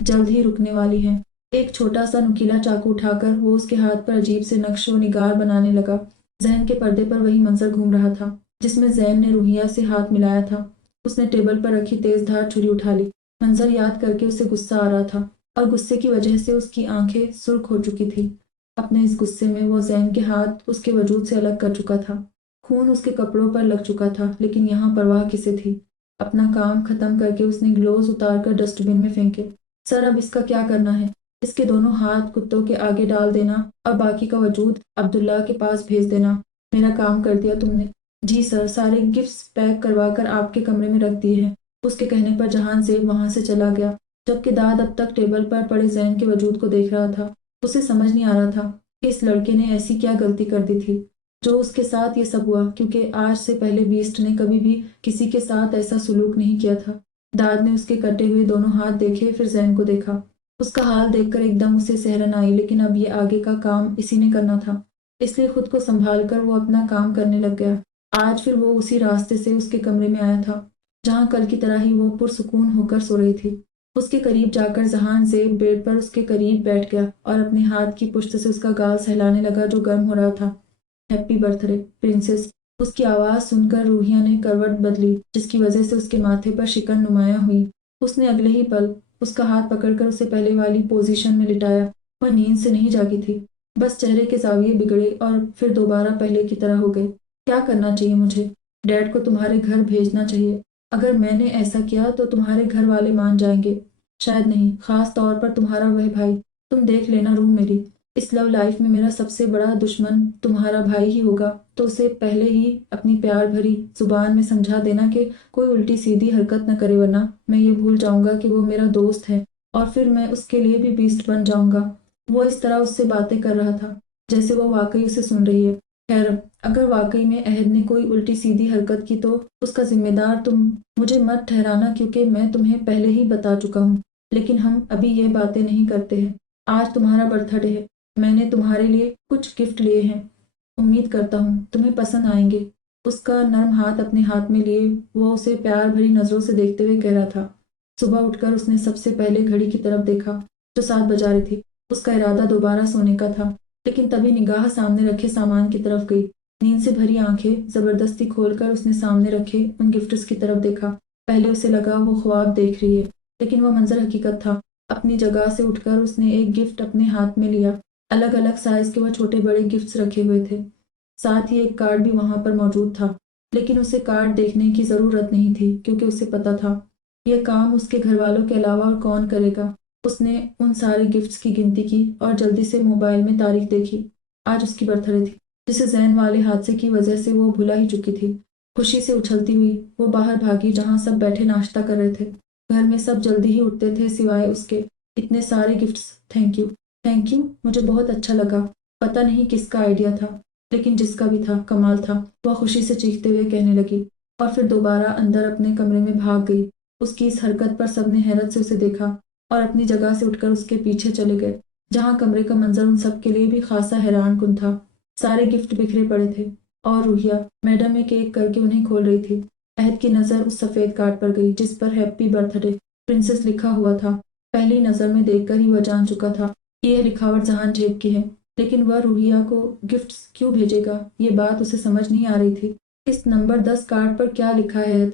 جلد ہی رکنے والی ہیں۔ ایک چھوٹا سا نکیلا چاقو اٹھا کر وہ اس کے ہاتھ پر عجیب سے نقش و نگار بنانے لگا۔ ذہن کے پردے پر وہی منظر گھوم رہا تھا جس میں زین نے روحیہ سے ہاتھ ملایا تھا۔ اس نے ٹیبل پر رکھی تیز دھار چھری اٹھا لی۔ منظر یاد کر کے اسے غصہ آ رہا تھا اور غصے کی وجہ سے اس کی آنکھیں سرخ ہو چکی تھی۔ اپنے اس غصے میں وہ زین کے ہاتھ اس کے وجود سے الگ کر چکا تھا۔ خون اس کے کپڑوں پر لگ چکا تھا، لیکن یہاں پرواہ کسے تھی؟ اپنا کام ختم کر کے اس نے گلوز اتار کر ڈسٹ بن میں پھینکے۔ سر اب اس کا کیا کرنا ہے؟ اس کے دونوں ہاتھ کتوں کے آگے ڈال دینا اور باقی کا وجود عبداللہ کے پاس بھیج دینا۔ میرا کام کر دیا تم نے؟ جی سر، سارے گفٹس پیک کروا کر آپ کے کمرے میں رکھ دیے ہیں۔ اس کے کہنے پر جہان زیب وہاں سے چلا گیا، جبکہ داد اب تک ٹیبل پر پڑے زین کے وجود کو دیکھ رہا تھا۔ اسے سمجھ نہیں آ رہا تھا کہ اس لڑکے نے ایسی کیا غلطی کر دی تھی جو اس کے ساتھ یہ سب ہوا، کیونکہ آج سے پہلے بیسٹ نے کبھی بھی کسی کے ساتھ ایسا سلوک نہیں کیا تھا۔ داد نے اس کے کٹے ہوئے دونوں ہاتھ دیکھے، پھر زین کو دیکھا۔ اس کا حال دیکھ کر ایک دم اسے سحرن آئی، لیکن اب یہ آگے کا کام اسی نے کرنا تھا، اس لیے خود کو سنبھال کر وہ اپنا کام کرنے لگ گیا۔ آج پھر وہ اسی راستے سے اس کے کمرے میں آیا تھا جہاں کل کی طرح ہی وہ پرسکون ہو کر سو رہی تھی۔ اس کے قریب جا کر جہان زیب بیڈ پر اس کے قریب بیٹھ گیا اور اپنے ہاتھ کی پشت سے اس کا گال سہلانے لگا جو گرم ہو رہا تھا۔ ہیپی برتھ ڈے پرنسس، اس کی آواز سن کر روحیہ نے کروٹ بدلی، جس کی وجہ سے اس کے ماتھے پر شکن نمایاں ہوئی۔ اس نے اگلے ہی پل اس کا ہاتھ پکڑ کر اسے پہلے والی پوزیشن میں لٹایا۔ وہ نیند سے نہیں جاگی تھی، بس چہرے کے زاویے بگڑے اور پھر دوبارہ پہلے کی طرح ہو گئے۔ کیا کرنا چاہیے مجھے؟ ڈیڈ کو تمہارے گھر بھیجنا چاہیے۔ اگر میں نے ایسا کیا تو تمہارے گھر والے مان جائیں گے۔ شاید نہیں، خاص طور پر تمہارا وہ بھائی۔ تم دیکھ لینا روم میری، اس لو لائف میں میرا سب سے بڑا دشمن تمہارا بھائی ہی ہوگا، تو اسے پہلے ہی اپنی پیار بھری زبان میں سمجھا دینا کہ کوئی الٹی سیدھی حرکت نہ کرے، ورنہ میں یہ بھول جاؤں گا کہ وہ میرا دوست ہے اور پھر میں اس کے لیے بھی بیسٹ بن جاؤں گا۔ وہ اس طرح اس سے باتیں کر رہا تھا جیسے وہ واقعی اسے سن رہی ہے۔ خیر، اگر واقعی میں عہد نے کوئی الٹی سیدھی حرکت کی تو اس کا ذمہ دار تم مجھے مت ٹھہرانا، کیونکہ میں تمہیں پہلے ہی بتا چکا ہوں۔ لیکن ہم ابھی یہ باتیں نہیں کرتے ہیں۔ آج تمہارا برتھ ڈے ہے، میں نے تمہارے لیے کچھ گفٹ لیے ہیں، امید کرتا ہوں تمہیں پسند آئیں گے۔ اس کا نرم ہاتھ اپنے ہاتھ میں لیے وہ اسے پیار بھری نظروں سے دیکھتے ہوئے کہہ رہا تھا۔ صبح اٹھ کر اس نے سب سے پہلے گھڑی کی طرف دیکھا جو 7 بجا رہی تھی۔ اس کا ارادہ دوبارہ سونے کا تھا، لیکن تبھی نگاہ سامنے رکھے سامان کی طرف گئی۔ نیند سے بھری آنکھیں زبردستی کھول کر اس نے سامنے رکھے ان گفٹس کی طرف دیکھا۔ پہلے اسے لگا وہ خواب دیکھ رہی ہے، لیکن وہ منظر حقیقت تھا۔ اپنی جگہ سے اٹھ کر اس نے ایک گفٹ اپنے ہاتھ میں لیا۔ الگ الگ سائز کے وہ چھوٹے بڑے گفٹس رکھے ہوئے تھے، ساتھ ہی ایک کارڈ بھی وہاں پر موجود تھا، لیکن اسے کارڈ دیکھنے کی ضرورت نہیں تھی کیونکہ اسے پتا تھا یہ کام اس کے گھر والوں کے علاوہ اور کون کرے گا۔ اس نے ان سارے گفٹس کی گنتی کی اور جلدی سے موبائل میں تاریخ دیکھی۔ آج اس کی برتھ ڈے تھی، جسے ذہن والے حادثے کی وجہ سے وہ بھلا ہی چکی تھی۔ خوشی سے اچھلتی ہوئی وہ باہر بھاگی جہاں سب بیٹھے ناشتہ کر رہے تھے۔ گھر میں سب جلدی ہی اٹھتے تھے سوائے اس کے۔ اتنے سارے gifts, thank you, thank you, مجھے بہت اچھا لگا۔ پتہ نہیں کس کا آئیڈیا تھا، لیکن جس کا بھی تھا کمال تھا، وہ خوشی سے چیختے ہوئے کہنے لگی اور پھر دوبارہ اندر اپنے کمرے میں بھاگ گئی۔ اس کی اس حرکت پر سب نے حیرت سے اسے دیکھا اور اپنی جگہ سے اٹھ کر اس کے پیچھے چلے گئے، جہاں کمرے کا منظر ان سب کے لیے بھی خاصا حیران کن تھا۔ سارے گفٹ بکھرے پڑے تھے اور روحیہ میڈم ایک ایک کر کے انہیں کھول رہی تھی۔ عہد کی نظر اس سفید کارڈ پر گئی جس پر ہیپی برتھ ڈے پرنسس لکھا ہوا تھا۔ پہلی نظر میں دیکھ کر ہی وہ جان چکا تھا کہ یہ لکھاوٹ جہان زیب کی ہے۔ لیکن وہ روحیہ کو گفٹس کیوں بھیجے گا، یہ بات اسے سمجھ نہیں آ رہی تھی۔ اس نمبر 10 کارڈ پر کیا لکھا ہے؟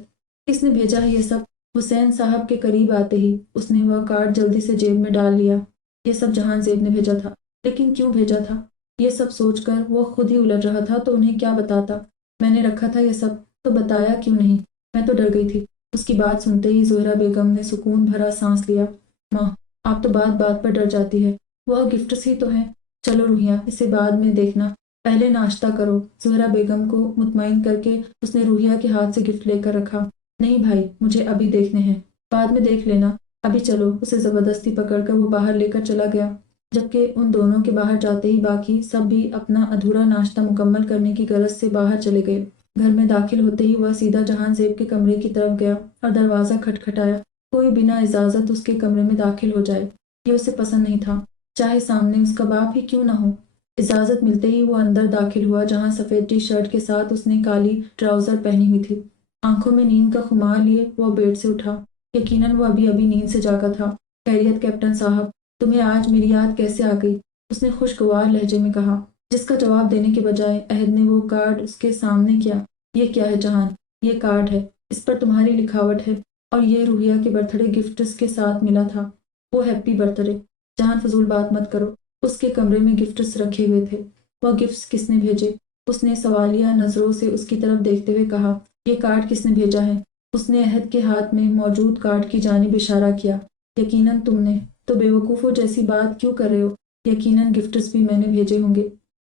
کس نے بھیجا ہے یہ سب؟ حسین صاحب کے قریب آتے ہی اس نے وہ کارڈ جلدی سے جیب میں ڈال لیا۔ یہ سب جہان زیب نے بھیجا تھا، لیکن کیوں بھیجا تھا؟ یہ سب سوچ کر وہ خود ہی الجھ رہا تھا تو انہیں کیا بتاتا۔ میں نے رکھا تھا یہ سب، تو بتایا کیوں نہیں؟ میں تو ڈر گئی تھی۔ اس کی بات سنتے ہی زہرا بیگم نے سکون بھرا سانس لیا۔ ماں، آپ تو بات بات پر ڈر جاتی ہے، وہ گفٹس ہی تو ہیں۔ چلو روحیہ، اسے بعد میں دیکھنا، پہلے ناشتہ کرو۔ زہرا بیگم کو مطمئن کر کے اس نے روحیہ کے ہاتھ سے گفٹ لے کر رکھا۔ نہیں بھائی، مجھے ابھی دیکھنے ہیں، بعد میں دیکھ لینا، ابھی چلو۔ اسے زبردستی پکڑ کر وہ باہر لے کر چلا گیا، جبکہ ان دونوں کے باہر جاتے ہی باقی سب بھی اپنا ادھورا ناشتہ مکمل کرنے کی غرض سے باہر چلے گئے۔ گھر میں داخل ہوتے ہی وہ سیدھا جہان زیب کے کمرے کی طرف گیا اور دروازہ کھٹکھٹایا۔ کوئی بنا اجازت اس کے کمرے میں داخل ہو جائے، یہ اسے پسند نہیں تھا، چاہے سامنے اس کا باپ ہی کیوں نہ ہو۔ اجازت ملتے ہی وہ اندر داخل ہوا، جہاں سفید ٹی شرٹ کے ساتھ اس نے کالی ٹراؤزر پہنی ہوئی تھی۔ آنکھوں میں نیند کا خمار لیے وہ بیڈ سے اٹھا۔ یقیناً وہ ابھی نیند سے جاگا تھا۔ خیریت کیپٹن صاحب، تمہیں آج میری یاد کیسے آ گئی؟ اس نے خوشگوار لہجے میں کہا، جس کا جواب دینے کے بجائے عہد نے وہ کارڈ اس کے سامنے کیا۔ یہ کیا ہے جہان؟ یہ کارڈ ہے، اس پر تمہاری لکھاوٹ ہے، اور یہ روحیہ کے برتھ ڈے گفٹس کے ساتھ ملا تھا۔ وہ ہیپی برتھ ڈے۔ جہان فضول بات مت کرو، اس کے کمرے میں گفٹس رکھے ہوئے تھے۔ وہ گفٹس کس نے بھیجے؟ اس نے سوالیہ نظروں سے اس کی طرف دیکھتے ہوئے کہا، یہ کارڈ کس نے بھیجا ہے؟ اس نے عہد کے ہاتھ میں موجود کارڈ کی جانب اشارہ کیا۔ یقیناً تم نے، تو بے وقوفوں جیسی بات کیوں کر رہے ہو؟ یقیناً گفٹس بھی میں نے بھیجے ہوں گے۔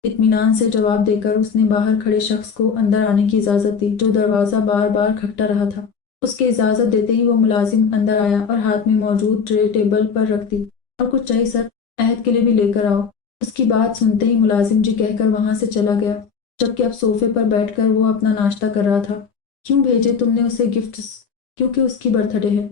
اطمینان سے جواب دے کر اس نے باہر کھڑے شخص کو اندر آنے کی اجازت دی، جو دروازہ بار بار کھٹکھٹا رہا تھا۔ اس کی اجازت دیتے ہی وہ ملازم اندر آیا اور ہاتھ میں موجود ٹرے ٹیبل پر رکھ دی۔ اور کچھ چائے سر، عہد کے لیے بھی لے کر آؤ۔ اس کی بات سنتے ہی ملازم جی کہہ کر وہاں سے چلا گیا، جبکہ اب صوفے پر بیٹھ کر وہ اپنا ناشتہ کر رہا تھا۔ کیوں بھیجے تم نے اسے گفٹس؟ کیونکہ اس کی برتھ ڈے ہے۔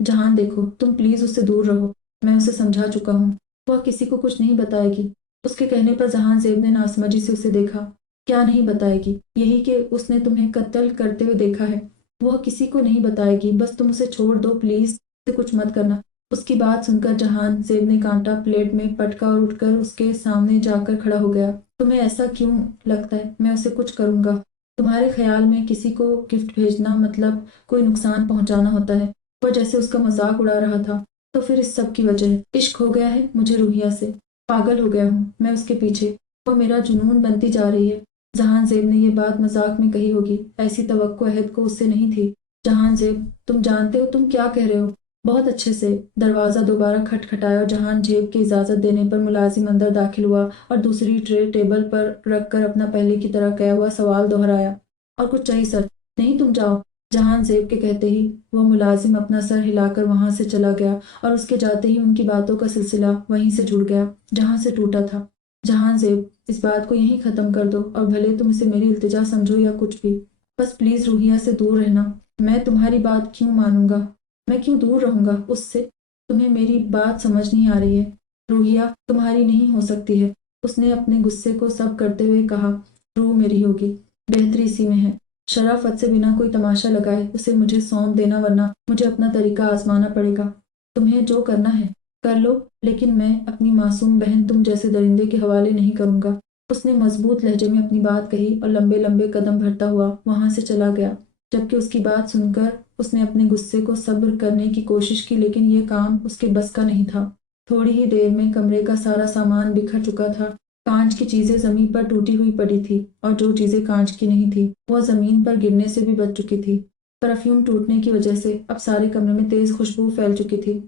جہان دیکھو، تم پلیز اس سے دور رہو، میں اسے سمجھا چکا ہوں، وہ کسی کو کچھ نہیں بتائے گی۔ اس کے کہنے پر جہان زیب نے ناسمجھی سے اسے دیکھا۔ کیا نہیں بتائے گی؟ یہی کہ اس نے تمہیں قتل کرتے ہوئے دیکھا ہے۔ وہ کسی کو نہیں بتائے گی، بس تم اسے چھوڑ دو پلیز، اسے کچھ مت کرنا۔ اس کی بات سن کر جہان زیب نے کانٹا پلیٹ میں پٹکا اور اٹھ کر اس کے سامنے جا کر کھڑا ہو گیا۔ تمہیں ایسا کیوں لگتا ہے میں اسے کچھ کروں گا؟ تمہارے خیال میں کسی کو گفٹ بھیجنا مطلب کوئی نقصان پہنچانا ہوتا ہے؟ وہ جیسے اس کا مذاق اڑا رہا تھا۔ تو پھر اس سب کی وجہ ہے، عشق ہو گیا ہے مجھے روحیہ سے، پاگل ہو گیا ہوں میں اس کے پیچھے، وہ میرا جنون بنتی جا رہی ہے۔ جہان زیب نے یہ بات مذاق میں کہی ہوگی، ایسی توقع عہد کو اس سے نہیں تھی۔ جہان زیب، تم جانتے ہو تم کیا کہہ رہے ہو؟ بہت اچھے سے۔ دروازہ دوبارہ کھٹکھٹایا اور جہان زیب کی اجازت دینے پر ملازم اندر داخل ہوا اور دوسری ٹرے ٹیبل پر رکھ کر اپنا پہلے کی طرح کیا ہوا سوال دہرایا۔ اور کچھ چاہیے سر؟ نہیں تم جاؤ۔ جہان زیب کے کہتے ہی وہ ملازم اپنا سر ہلا کر وہاں سے چلا گیا اور اس کے جاتے ہی ان کی باتوں کا سلسلہ وہیں سے جڑ گیا جہاں سے ٹوٹا تھا۔ جہان زیب، اس بات کو یہیں ختم کر دو، اور بھلے تم اسے میری التجا سمجھو یا کچھ بھی، بس پلیز روحیہ سے دور رہنا۔ میں تمہاری بات کیوں مانوں گا؟ میں کیوں دور رہوں گا اس سے؟ تمہیں میری بات سمجھ نہیں آ رہی ہے۔ روحیہ تمہاری نہیں ہو سکتی ہے، اس نے اپنے غصے کو سب کرتے ہوئے کہا۔ روح میری ہوگی، بہتری اسی میں ہے۔ شرافت سے بنا کوئی تماشا لگائے اسے مجھے سونپ دینا، ورنہ مجھے اپنا طریقہ آزمانا پڑے گا۔ تمہیں جو کرنا ہے کر لو، لیکن میں اپنی معصوم بہن تم جیسے درندے کے حوالے نہیں کروں گا۔ اس نے مضبوط لہجے میں اپنی بات کہی اور لمبے لمبے قدم بھرتا ہوا وہاں سے چلا گیا، جبکہ اس کی بات سن کر اس نے اپنے غصے کو صبر کرنے کی کوشش کی، لیکن یہ کام اس کے بس کا نہیں تھا۔ تھوڑی ہی دیر میں کمرے کا سارا سامان بکھر چکا تھا۔ کانچ کی چیزیں زمین پر ٹوٹی ہوئی پڑی تھی، اور جو چیزیں کانچ کی نہیں تھی وہ زمین پر گرنے سے بھی بچ چکی تھی۔ پرفیوم ٹوٹنے کی وجہ سے اب سارے کمرے میں تیز خوشبو پھیل چکی تھی۔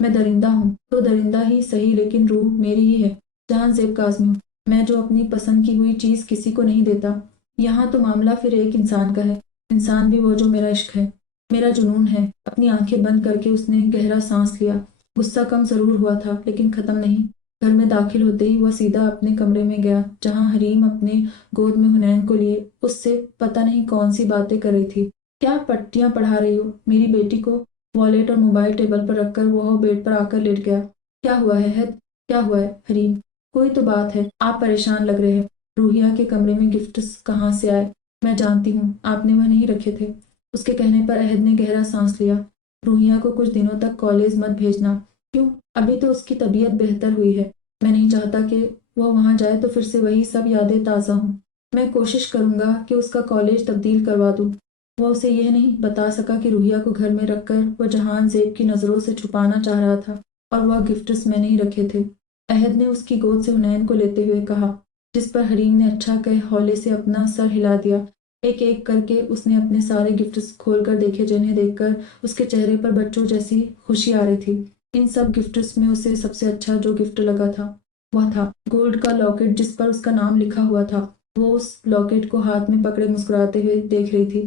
میں درندہ ہوں تو درندہ ہی صحیح، لیکن روح میری ہی ہے۔ جہان زیب کاظمی ہوں، میں جو اپنی پسند کی ہوئی چیز کسی کو نہیں دیتا۔ یہاں تو معاملہ پھر ایک انسان کا ہے، انسان بھی وہ جو میرا عشق ہے، میرا جنون ہے۔ اپنی آنکھیں بند کر کے اس نے گہرا سانس لیا۔ غصہ کم ضرور ہوا تھا لیکن ختم نہیں۔ گھر میں داخل ہوتے ہی وہ سیدھا اپنے کمرے میں گیا، جہاں حریم اپنے گود میں حنین کو لیے اس سے پتہ نہیں کون سی باتیں کر رہی تھی۔ کیا پٹیاں پڑھا رہی ہو؟ میری بیٹی کو والیٹ اور موبائل ٹیبل پر رکھ کر وہ بیڈ پر آ کر لیٹ گیا۔ کیا ہوا ہے عہد؟ کیا ہوا ہے حریم؟ کوئی تو بات ہے، آپ پریشان لگ رہے ہیں۔ روحیہ کے کمرے میں گفٹس کہاں سے آئے؟ میں جانتی ہوں آپ نے وہ نہیں رکھے تھے۔ اس کے کہنے پر عہد نے گہرا سانس لیا۔ روحیہ کو کچھ دنوں تک کالج مت بھیجنا۔ کیوں؟ ابھی تو اس کی طبیعت بہتر ہوئی ہے، میں نہیں چاہتا کہ وہ وہاں جائے تو پھر سے وہی سب یادیں تازہ ہوں۔ میں کوشش کروں گا کہ اس کا کالج تبدیل کروا دوں۔ وہ اسے یہ نہیں بتا سکا کہ روحیہ کو گھر میں رکھ کر وہ جہان زیب کی نظروں سے چھپانا چاہ رہا تھا اور وہ گفٹس میں نہیں رکھے تھے۔ عہد نے اس کی گود سے حنین کو لیتے ہوئے کہا، جس پر حریم نے اچھا کہہ ہولے سے اپنا سر ہلا دیا۔ ایک ایک کر کے اس نے اپنے سارے گفٹس کھول کر دیکھے، جنہیں دیکھ کر اس کے چہرے پر بچوں جیسی خوشی آ رہی تھی۔ ان سب گفٹس میں اسے سب سے اچھا جو گفٹ لگا تھا وہ تھا گولڈ کا لاکٹ جس پر اس کا نام لکھا ہوا تھا۔ وہ اس لاکٹ کو ہاتھ میں پکڑے مسکراتے ہوئے دیکھ رہی تھی۔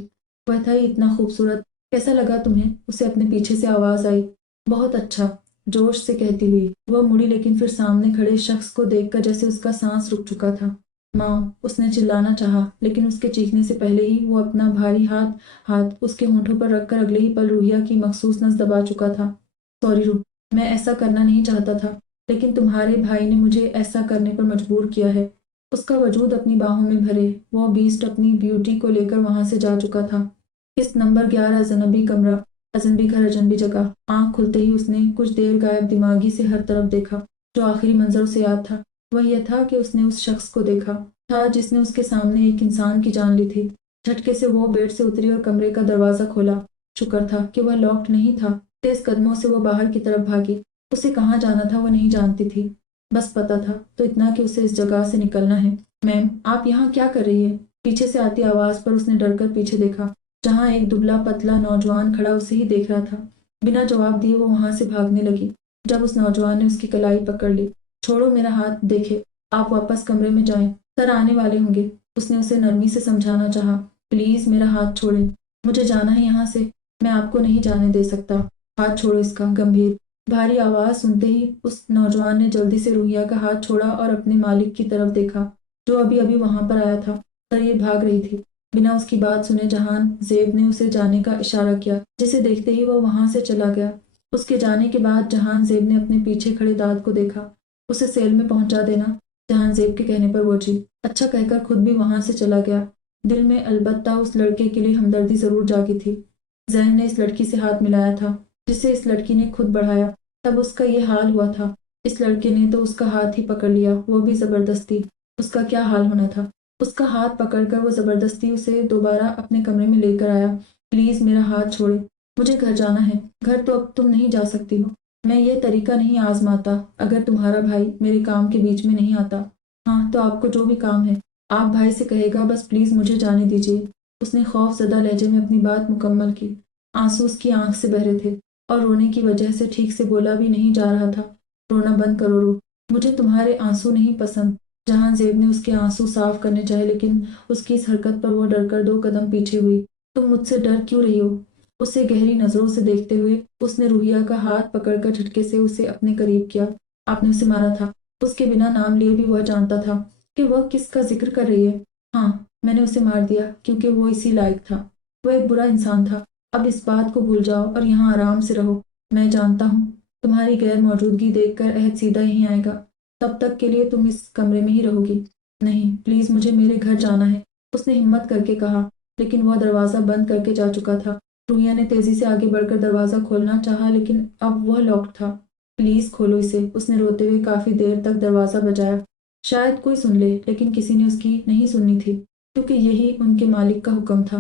وہ تھا ہی اتنا خوبصورت، کیسا لگا تمہیں؟ اسے اپنے پیچھے سے آواز آئی۔ بہت اچھا، جوش سے کہتی ہوئی وہ مڑی، لیکن پھر سامنے کھڑے شخص کو دیکھ کر جیسے اس کا سانس رک چکا تھا۔ ماں! اس نے چلانا چاہا، لیکن اس کے چیخنے سے پہلے ہی وہ اپنا بھاری ہاتھ اس کے ہونٹوں پر رکھ کر اگلے ہی پل روحیہ کی مخصوص نس دبا چکا تھا۔ سوری روح، میں ایسا کرنا نہیں چاہتا تھا، لیکن تمہارے بھائی نے مجھے ایسا کرنے پر مجبور کیا ہے۔ اس کا وجود اپنی باہوں میں بھرے، وہ بیسٹ اپنی بیوٹی کو لے کر وہاں سے جا چکا تھا۔ قسط نمبر 11 اجنبی کمرہ، اجنبی گھر، اجنبی جگہ۔ آنکھ کھلتے ہی اس نے کچھ دیر غائب دماغی سے ہر طرف دیکھا۔ جو آخری منظر اسے یاد تھا وہ یہ تھا کہ اس نے اس شخص کو دیکھا تھا جس نے اس کے سامنے ایک انسان کی جان لی تھی۔ جھٹکے سے وہ بیڈ سے اتری اور کمرے کا دروازہ کھولا۔ شکر تھا کہ وہ لاکڈ نہیں تھا۔ تیز قدموں سے وہ باہر کی طرف بھاگی۔ اسے کہاں جانا تھا وہ نہیں جانتی تھی، بس پتہ تھا تو اتنا کہ اسے اس جگہ سے نکلنا ہے۔ میم، آپ یہاں کیا کر رہی ہے؟ پیچھے سے آتی آواز پر اس نے ڈر کر پیچھے دیکھا، جہاں ایک دبلا پتلا نوجوان کھڑا اسے ہی دیکھ رہا تھا۔ بنا جواب دیے وہ وہاں سے بھاگنے لگی، جب اس نوجوان نے اس کی کلائی پکڑ لی۔ چھوڑو میرا ہاتھ، دیکھے آپ واپس کمرے میں جائیں، سر آنے والے ہوں گے۔ اس نے اسے نرمی سے سمجھانا چاہا، پلیز میرا ہاتھ چھوڑیں، مجھے جانا ہے یہاں سے، میں آپ کو نہیں جانے دے سکتا۔ ہاتھ چھوڑو اس کا۔ گمبھیر بھاری آواز سنتے ہی اس نوجوان نے جلدی سے روحیہ کا ہاتھ چھوڑا اور اپنے مالک کی طرف دیکھا، جو ابھی ابھی وہاں پر آیا تھا۔ سر یہ بھاگ رہی تھی۔ بنا اس کی بات سنے جہان زیب نے اسے جانے کا اشارہ کیا، جسے دیکھتے ہی وہ وہاں سے چلا گیا۔ اس کے جانے کے بعد جہان زیب نے اپنے پیچھے کھڑے داد کو دیکھا۔ اسے سیل میں پہنچا دینا، جہان زیب کے کہنے پر وہ جی اچھا کہہ کر خود بھی وہاں سے چلا گیا۔ دل میں البتہ اس لڑکے کے لیے ہمدردی ضرور جاگی تھی۔ ذہن نے اس لڑکی سے ہاتھ ملایا تھا جسے اس لڑکی نے خود بڑھایا، تب اس کا یہ حال ہوا تھا۔ اس لڑکے نے تو اس کا ہاتھ ہی پکڑ لیا، وہ بھی زبردستی۔ اس کا کیا حال ہونا تھا؟ اس کا ہاتھ پکڑ کر وہ زبردستی اسے دوبارہ اپنے کمرے میں لے کر آیا۔ پلیز میرا ہاتھ چھوڑے، مجھے گھر جانا ہے۔ گھر تو اب تم نہیں جا سکتی ہو، میں یہ طریقہ نہیں آزماتا اگر تمہارا بھائی میرے کام کے بیچ میں نہیں آتا۔ ہاں تو آپ کو جو بھی کام ہے آپ بھائی سے کہے گا، بس پلیز مجھے جانے دیجیے۔ اس نے خوف زدہ لہجے میں اپنی بات مکمل کی۔ آنسو اس کی آنکھ سے بہ رہے تھے اور رونے کی وجہ سے ٹھیک سے بولا بھی نہیں جا رہا تھا۔ رونا بند کرو روح، مجھے تمہارے آنسو نہیں پسند۔ جہان زیب نے اس کے آنسو صاف کرنے چاہے، لیکن اس کی اس حرکت پر وہ ڈر کر 2 قدم پیچھے ہوئی۔ تم مجھ سے ڈر کیوں رہی ہو؟ اسے گہری نظروں سے دیکھتے ہوئے اس نے روحیہ کا ہاتھ پکڑ کر جھٹکے سے اسے اپنے قریب کیا۔ آپ نے اسے مارا تھا؟ اس کے بنا نام لیے بھی وہ جانتا تھا کہ وہ کس کا ذکر کر رہی ہے۔ ہاں، میں نے اسے مار دیا کیونکہ وہ اسی لائق تھا۔ وہ ایک برا انسان تھا۔ اب اس بات کو بھول جاؤ اور یہاں آرام سے رہو۔ میں جانتا ہوں تمہاری غیر موجودگی دیکھ کر عہد سیدھا یہیں آئے گا، تب تک کے لیے تم اس کمرے میں ہی رہو گی۔ نہیں پلیز، مجھے میرے گھر جانا ہے، اس نے ہمت کر کے کہا، لیکن وہ دروازہ بند کر کے جا چکا تھا۔ روحیہ نے تیزی سے آگے بڑھ کر دروازہ کھولنا چاہا، لیکن اب وہ لاکڈ تھا۔ پلیز کھولو اسے، اس نے روتے ہوئے کافی دیر تک دروازہ بجایا۔ شاید کوئی سن لے، لیکن کسی نے اس کی نہیں سننی تھی، کیونکہ یہی ان کے مالک کا حکم تھا۔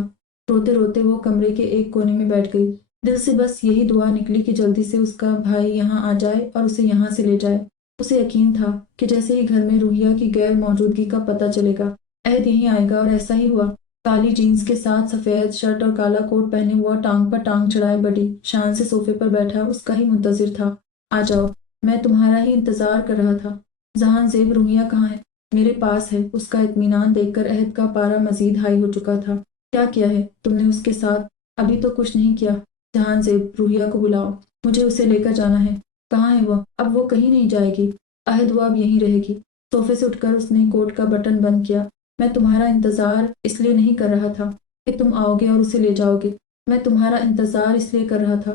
روتے روتے وہ کمرے کے ایک کونے میں بیٹھ گئی۔ دل سے بس یہی دعا نکلی کہ جلدی سے اس کا بھائی یہاں آ جائے اور اسے یہاں سے لے جائے۔ اسے یقین تھا کہ جیسے ہی گھر میں روحیہ کی غیر موجودگی کا پتہ چلے گا، عہد یہیں آئے گا، اور ایسا ہی ہوا۔ کالی جینز کے ساتھ سفید شرٹ اور کالا کوٹ پہنے وہ ٹانگ پر ٹانگ چڑھائے بڑی شان سے صوفے پر بیٹھا اس کا ہی منتظر تھا۔ آ جاؤ، میں تمہارا ہی انتظار کر رہا تھا۔ جہان زیب، روحیہ کہاں ہے؟ میرے پاس ہے۔ اس کا اطمینان دیکھ کر عہد کا پارا مزید ہائی ہو چکا تھا۔ کیا کیا ہے تم نے اس کے ساتھ؟ ابھی تو کچھ نہیں کیا۔ جہان زیب، روحیہ کو بلاؤ، مجھے اسے لے کر جانا ہے۔ کہاں ہے وہ؟ اب وہ کہیں نہیں جائے گی عہد، وہ اب یہیں رہے گی۔ صوفے سے اٹھ کر اس نے کوٹ کا بٹن بند کیا۔ میں تمہارا انتظار اس لیے نہیں کر رہا تھا کہ تم آؤ گے اور اسے لے جاؤ گے، میں تمہارا انتظار اس لیے کر رہا تھا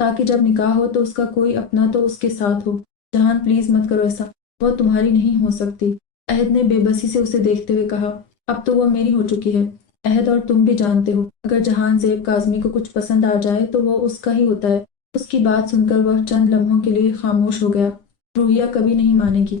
تاکہ جب نکاح ہو تو اس کا کوئی اپنا تو اس کے ساتھ ہو۔ جہان پلیز مت کرو ایسا، وہ تمہاری نہیں ہو سکتی، عہد نے بے بسی سے اسے دیکھتے ہوئے کہا۔ اب تو وہ میری ہو چکی ہے عہد، اور تم بھی جانتے ہو اگر جہان زیب کاظمی کو کچھ پسند آ جائے تو وہ اس کا ہی ہوتا ہے۔ اس کی بات سن کر وہ چند لمحوں کے لیے خاموش ہو گیا۔ روحیہ کبھی نہیں مانے گی،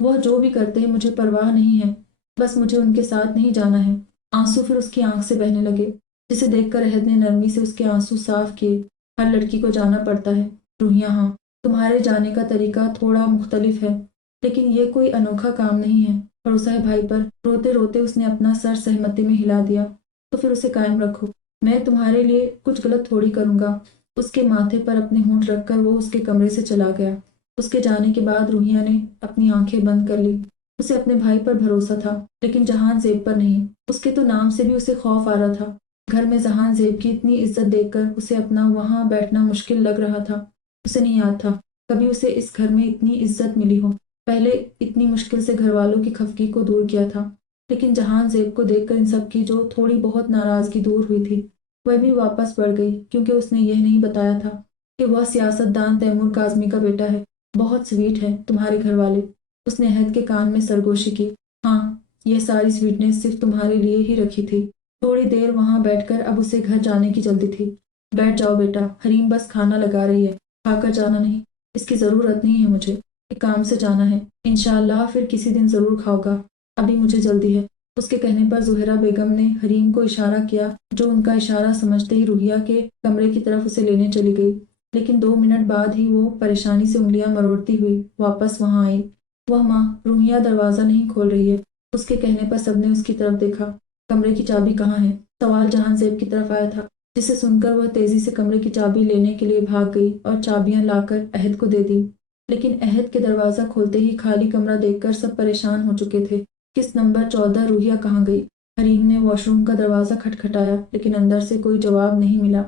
وہ جو بھی کرتے ہیں مجھے پرواہ نہیں ہے، بس مجھے ان کے ساتھ نہیں جانا ہے۔ آنسو پھر اس کی آنکھ سے بہنے لگے، جسے دیکھ کر عہد نے نرمی سے اس کے آنسو صاف کیے۔ ہر لڑکی کو جانا پڑتا ہے روحیہ، ہاں تمہارے جانے کا طریقہ تھوڑا مختلف ہے، لیکن یہ کوئی انوکھا کام نہیں ہے۔ بھروسہ ہے بھائی پر؟ روتے روتے اس نے اپنا سر سہمتی میں ہلا دیا۔ تو پھر اسے قائم رکھو، میں تمہارے لیے کچھ غلط تھوڑی کروں گا۔ اس کے ماتھے پر اپنے ہونٹ رکھ کر وہ اس کے کمرے سے چلا گیا۔ اس کے جانے کے بعد روحیہ نے اپنی آنکھیں بند کر لی۔ اسے اپنے بھائی پر بھروسہ تھا، لیکن جہان زیب پر نہیں۔ اس کے تو نام سے بھی اسے خوف آ رہا تھا۔ گھر میں جہان زیب کی اتنی عزت دیکھ کر اسے اپنا وہاں بیٹھنا مشکل لگ رہا تھا۔ اسے نہیں یاد تھا کبھی اسے اس گھر میں اتنی عزت ملی ہو۔ پہلے اتنی مشکل سے گھر والوں کی خفگی کو دور کیا تھا، لیکن جہان زیب کو دیکھ کر ان سب کی جو تھوڑی بہت ناراضگی دور ہوئی تھی وہ بھی واپس بڑھ گئی، کیونکہ اس نے یہ نہیں بتایا تھا کہ وہ سیاست دان تیمور کاظمی کا بیٹا ہے۔ بہت سویٹ ہے تمہارے گھر والے، اس نے عہد کے کان میں سرگوشی کی۔ ہاں، یہ ساری سویٹنس صرف تمہارے لیے ہی رکھی تھی۔ تھوڑی دیر وہاں بیٹھ کر اب اسے گھر جانے کی جلدی تھی۔ بیٹھ جاؤ بیٹا، حریم بس کھانا لگا رہی ہے، کھا کر جانا نہیں۔ اس کی ضرورت نہیں ہے مجھے، ایک کام سے جانا ہے، انشاءاللہ پھر کسی دن ضرور کھاؤ گا، ابھی مجھے جلدی ہے۔ اس کے کہنے پر زہرہ بیگم نے حریم کو اشارہ کیا، جو ان کا اشارہ سمجھتے ہی روحیہ کے کمرے کی طرف اسے لینے چلی گئی، لیکن 2 منٹ بعد ہی وہ پریشانی سے انگلیاں مروڑتی ہوئی واپس وہاں آئی۔ وہ ماں، روحیہ دروازہ نہیں کھول رہی ہے۔ اس کے کہنے پر سب نے اس کی طرف دیکھا۔ کمرے کی چابی کہاں ہے؟ سوال جہان زیب کی طرف آیا تھا، جسے سن کر وہ تیزی سے کمرے کی چابی لینے کے لیے بھاگ گئی اور چابیاں لا کر عہد کو دے دی۔ لیکن عہد کے دروازہ کھولتے ہی خالی کمرہ دیکھ کر سب پریشان ہو چکے تھے۔ کس نمبر 14 روحیہ کہاں گئی؟ حریم نے واش روم کا دروازہ کھٹکھٹایا، لیکن اندر سے کوئی جواب نہیں ملا۔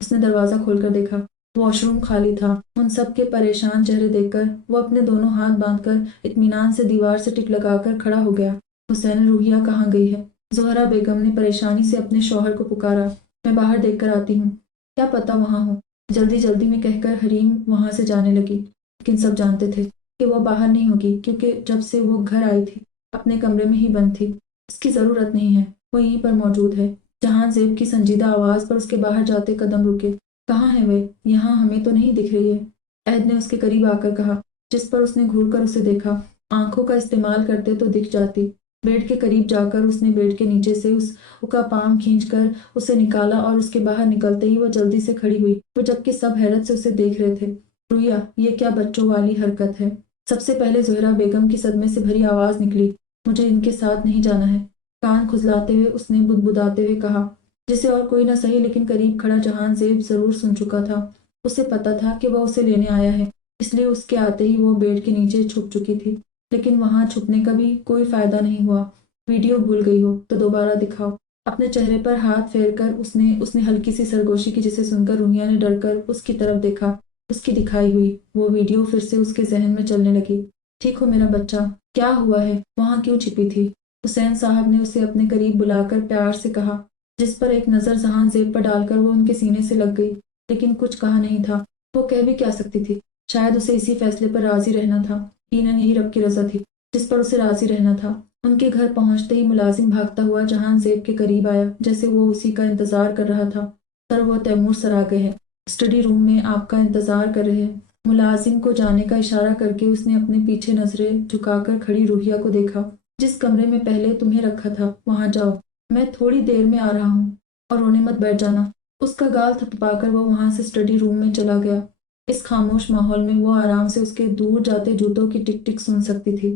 اس نے دروازہ کھول کر دیکھا، واش روم خالی تھا۔ ان سب کے پریشان چہرے دیکھ کر وہ اپنے دونوں ہاتھ باندھ کر اطمینان سے دیوار سے ٹک لگا کر کھڑا ہو گیا۔ حسین، روحیہ کہاں گئی ہے؟ زہرہ بیگم نے پریشانی سے اپنے شوہر کو پکارا۔ میں باہر دیکھ کر آتی ہوں، کیا پتہ وہاں ہو، جلدی جلدی میں کہہ کر حریم وہاں سے جانے لگی۔ لیکن سب جانتے تھے کہ وہ باہر نہیں ہوگی، کیونکہ جب سے وہ گھر آئی تھی اپنے کمرے میں ہی بند تھی۔ اس کی ضرورت نہیں ہے، وہ یہیں پر موجود ہے۔ جہان زیب کی سنجیدہ آواز پر اس کے باہر جاتے قدم رکے۔ کہاں ہے وہ؟ یہاں ہمیں تو نہیں دکھ رہی ہے، عہد نے اس کے قریب آ کر کہا، جس پر اس نے گھور کر اسے دیکھا۔ آنکھوں کا استعمال کرتے تو دکھ جاتی۔ بیڈ کے قریب جا کر اس نے بیڈ کے نیچے سے اس کا پام کھینچ کر اسے نکالا اور اس کے باہر نکلتے ہی وہ جلدی سے کھڑی ہوئی، وہ جبکہ سب حیرت سے اسے دیکھ رہے تھے۔ روحیہ، یہ کیا بچوں والی حرکت ہے؟ سب سے پہلے زہرہ بیگم کی صدمے سے بھری آواز نکلی۔ مجھے ان کے ساتھ نہیں جانا ہے، کان کھجلاتے ہوئے اس نے بدبداتے ہوئے کہا، جسے اور کوئی نہ سہی لیکن قریب کھڑا جہان زیب ضرور سن چکا تھا۔ اسے پتا تھا کہ وہ اسے لینے آیا ہے، اس لیے اس کے آتے ہی وہ بیڈ کے نیچے چھپ چکی تھی، لیکن وہاں چھپنے کا بھی کوئی فائدہ نہیں ہوا۔ ویڈیو بھول گئی ہو تو دوبارہ دکھاؤ۔ اپنے چہرے پر ہاتھ پھیر کر اس نے ہلکی سی سرگوشی کی، جسے سن کر روحیہ نے ڈر کر اس کی طرف دیکھا۔ اس کی دکھائی ہوئی وہ ویڈیو پھر سے اس کے ذہن میں چلنے لگی۔ ٹھیک ہو میرا بچہ؟ کیا ہوا ہے؟ وہاں کیوں چھپی تھی؟ حسین صاحب نے اسے اپنے قریب بلا کر پیار سے کہا، جس پر ایک نظر جہان زیب پر ڈال کر وہ ان کے سینے سے لگ گئی، لیکن کچھ کہا نہیں تھا۔ وہ کہہ بھی کیا سکتی تھی؟ شاید اسے اسی فیصلے پر راضی رہنا تھا۔ یقیناً یہی رب کی رضا تھی جس پر اسے راضی رہنا تھا۔ ان کے گھر پہنچتے ہی ملازم بھاگتا ہوا جہان زیب کے قریب آیا، جیسے وہ اسی کا انتظار کر رہا تھا۔ سر، وہ تیمور سر آ گئے ہیں، اسٹڈی روم میں آپ کا انتظار کر رہے ہیں۔ ملازم کو جانے کا اشارہ کر کے اس نے اپنے پیچھے نظریں جھکا کر کھڑی روحیہ کو دیکھا۔ جس کمرے میں پہلے تمہیں رکھا تھا وہاں جاؤ، میں تھوڑی دیر میں آ رہا ہوں، اور رونے مت بیٹھ جانا۔ اس کا گال تھپا کر وہ وہاں سے اسٹڈی روم میں چلا گیا۔ اس خاموش ماحول میں وہ آرام سے اس کے دور جاتے جوتوں کی ٹک ٹک سن سکتی تھی،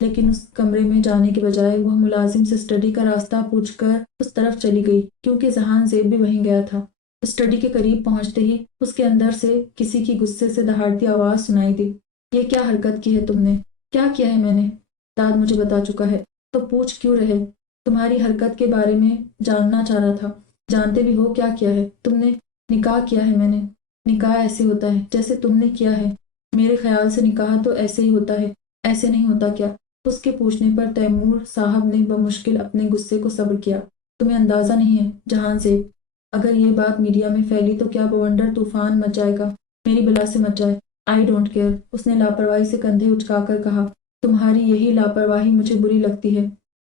لیکن اس کمرے میں جانے کے بجائے وہ ملازم سے اسٹڈی کا راستہ پوچھ کر اس طرف چلی گئی، کیونکہ جہان زیب بھی وہیں گیا تھا۔ اسٹڈی کے قریب پہنچتے ہی اس کے اندر سے کسی کی غصے سے دہاڑتی آواز سنائی دی۔ یہ کیا حرکت کی ہے تم نے؟ کیا کیا ہے میں نے؟ داد مجھے بتا چکا ہے، تو پوچھ کیوں رہے؟ تمہاری حرکت کے بارے میں جاننا چاہ رہا تھا۔ جانتے بھی ہو کیا کیا ہے تم نے؟ نکاح کیا ہے میں نے۔ نکاح ایسے ہوتا ہے جیسے تم نے کیا ہے؟ میرے خیال سے نکاح تو ایسے ہی ہوتا ہے۔ ایسے نہیں ہوتا کیا؟ اس کے پوچھنے پر تیمور صاحب نے بمشکل اپنے غصے کو صبر کیا۔ تمہیں اندازہ نہیں ہے جہان زیب، اگر یہ بات میڈیا میں پھیلی تو کیا بونڈر طوفان مچ جائے گا۔ میری بلا سے مچ جائے، آئی ڈونٹ کیئر۔ اس نے لاپرواہی سے کندھے اچکا کر کہا، تمہاری یہی لاپرواہی مجھے بری لگتی ہے۔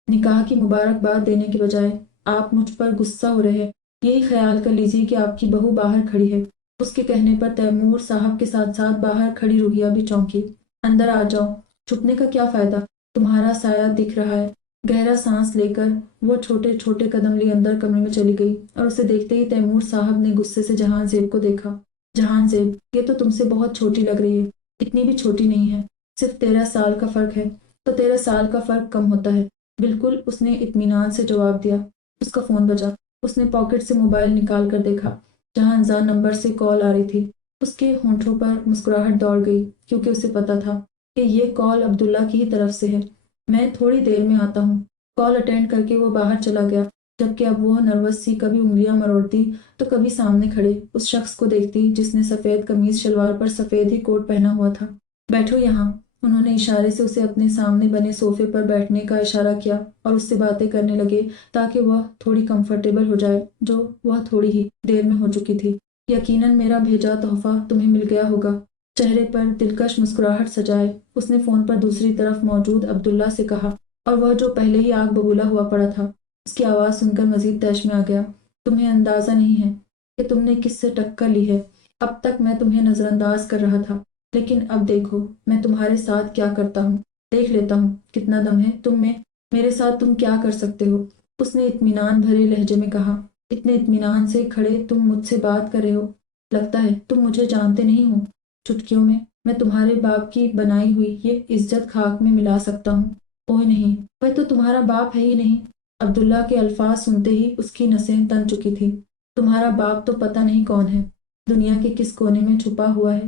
نکاح کی مبارکباد دینے کے بجائے آپ مجھ پر غصہ ہو رہے ہیں۔ یہی خیال کر لیجیے کہ آپ کی بہو باہر کھڑی ہے۔ اس کے کہنے پر تیمور صاحب کے ساتھ ساتھ باہر کھڑی روحیہ بھی چونکی۔ اندر آ جاؤ، چھپنے کا کیا فائدہ؟ تمہارا سایہ دکھ رہا ہے۔ گہرا سانس لے کر وہ چھوٹے چھوٹے قدم لیے اندر کمرے میں چلی گئی اور اسے دیکھتے ہی تیمور صاحب نے غصے سے جہان زیب کو دیکھا۔ جہان زیب، یہ تو تم سے بہت چھوٹی لگ رہی ہے۔ اتنی بھی چھوٹی نہیں ہے، صرف 13 سال کا فرق ہے۔ تو 13 سال کا فرق کم ہوتا ہے؟ بالکل، اس نے اطمینان سے جواب دیا۔ اس کا فون بجا۔ اس نے پاکٹ سے موبائل نکال کر دیکھا۔ جہاں انزان نمبر سے کال آ رہی تھی۔ اس کے ہونٹوں پر مسکراہٹ دوڑ گئی کیونکہ اسے پتا تھا کہ یہ کال عبداللہ کی ہی طرف سے ہے۔ میں تھوڑی دیر میں آتا ہوں۔ کال اٹینڈ کر کے وہ باہر چلا گیا، جبکہ اب وہ نروس سی کبھی انگلیاں مروڑتی تو کبھی سامنے کھڑے اس شخص کو دیکھتی جس نے سفید قمیض شلوار پر سفید ہی کوٹ پہنا ہوا تھا۔ بیٹھو یہاں۔ انہوں نے اشارے سے اسے اپنے سامنے بنے صوفے پر بیٹھنے کا اشارہ کیا اور اس سے باتیں کرنے لگے تاکہ وہ تھوڑی کمفرٹیبل ہو جائے، جو وہ تھوڑی ہی دیر میں ہو چکی تھی۔ یقیناً میرا بھیجا تحفہ تمہیں مل گیا ہوگا۔ چہرے پر دلکش مسکراہٹ سجائے اس نے فون پر دوسری طرف موجود عبداللہ سے کہا، اور وہ جو پہلے ہی آگ ببولا ہوا پڑا تھا اس کی آواز سن کر مزید طیش میں آ گیا۔ تمہیں اندازہ نہیں ہے کہ تم نے کس سے ٹکر لی ہے۔ اب تک میں تمہیں نظر انداز کر رہا تھا، لیکن اب دیکھو میں تمہارے ساتھ کیا کرتا ہوں۔ دیکھ لیتا ہوں کتنا دم ہے تم میں، میرے ساتھ تم کیا کر سکتے ہو۔ اس نے اطمینان بھرے لہجے میں کہا۔ اتنے اطمینان سے کھڑے تم مجھ سے بات کر رہے ہو، لگتا ہے تم مجھے جانتے نہیں ہو۔ چٹکیوں میں تمہارے باپ کی بنائی ہوئی یہ عزت خاک میں ملا سکتا ہوں۔ اوہ نہیں، وہ تو تمہارا باپ ہے ہی نہیں۔ عبداللہ کے الفاظ سنتے ہی اس کی نسیں تن چکی تھی۔ تمہارا باپ تو پتہ نہیں کون ہے، دنیا کے کس کونے میں چھپا ہوا ہے،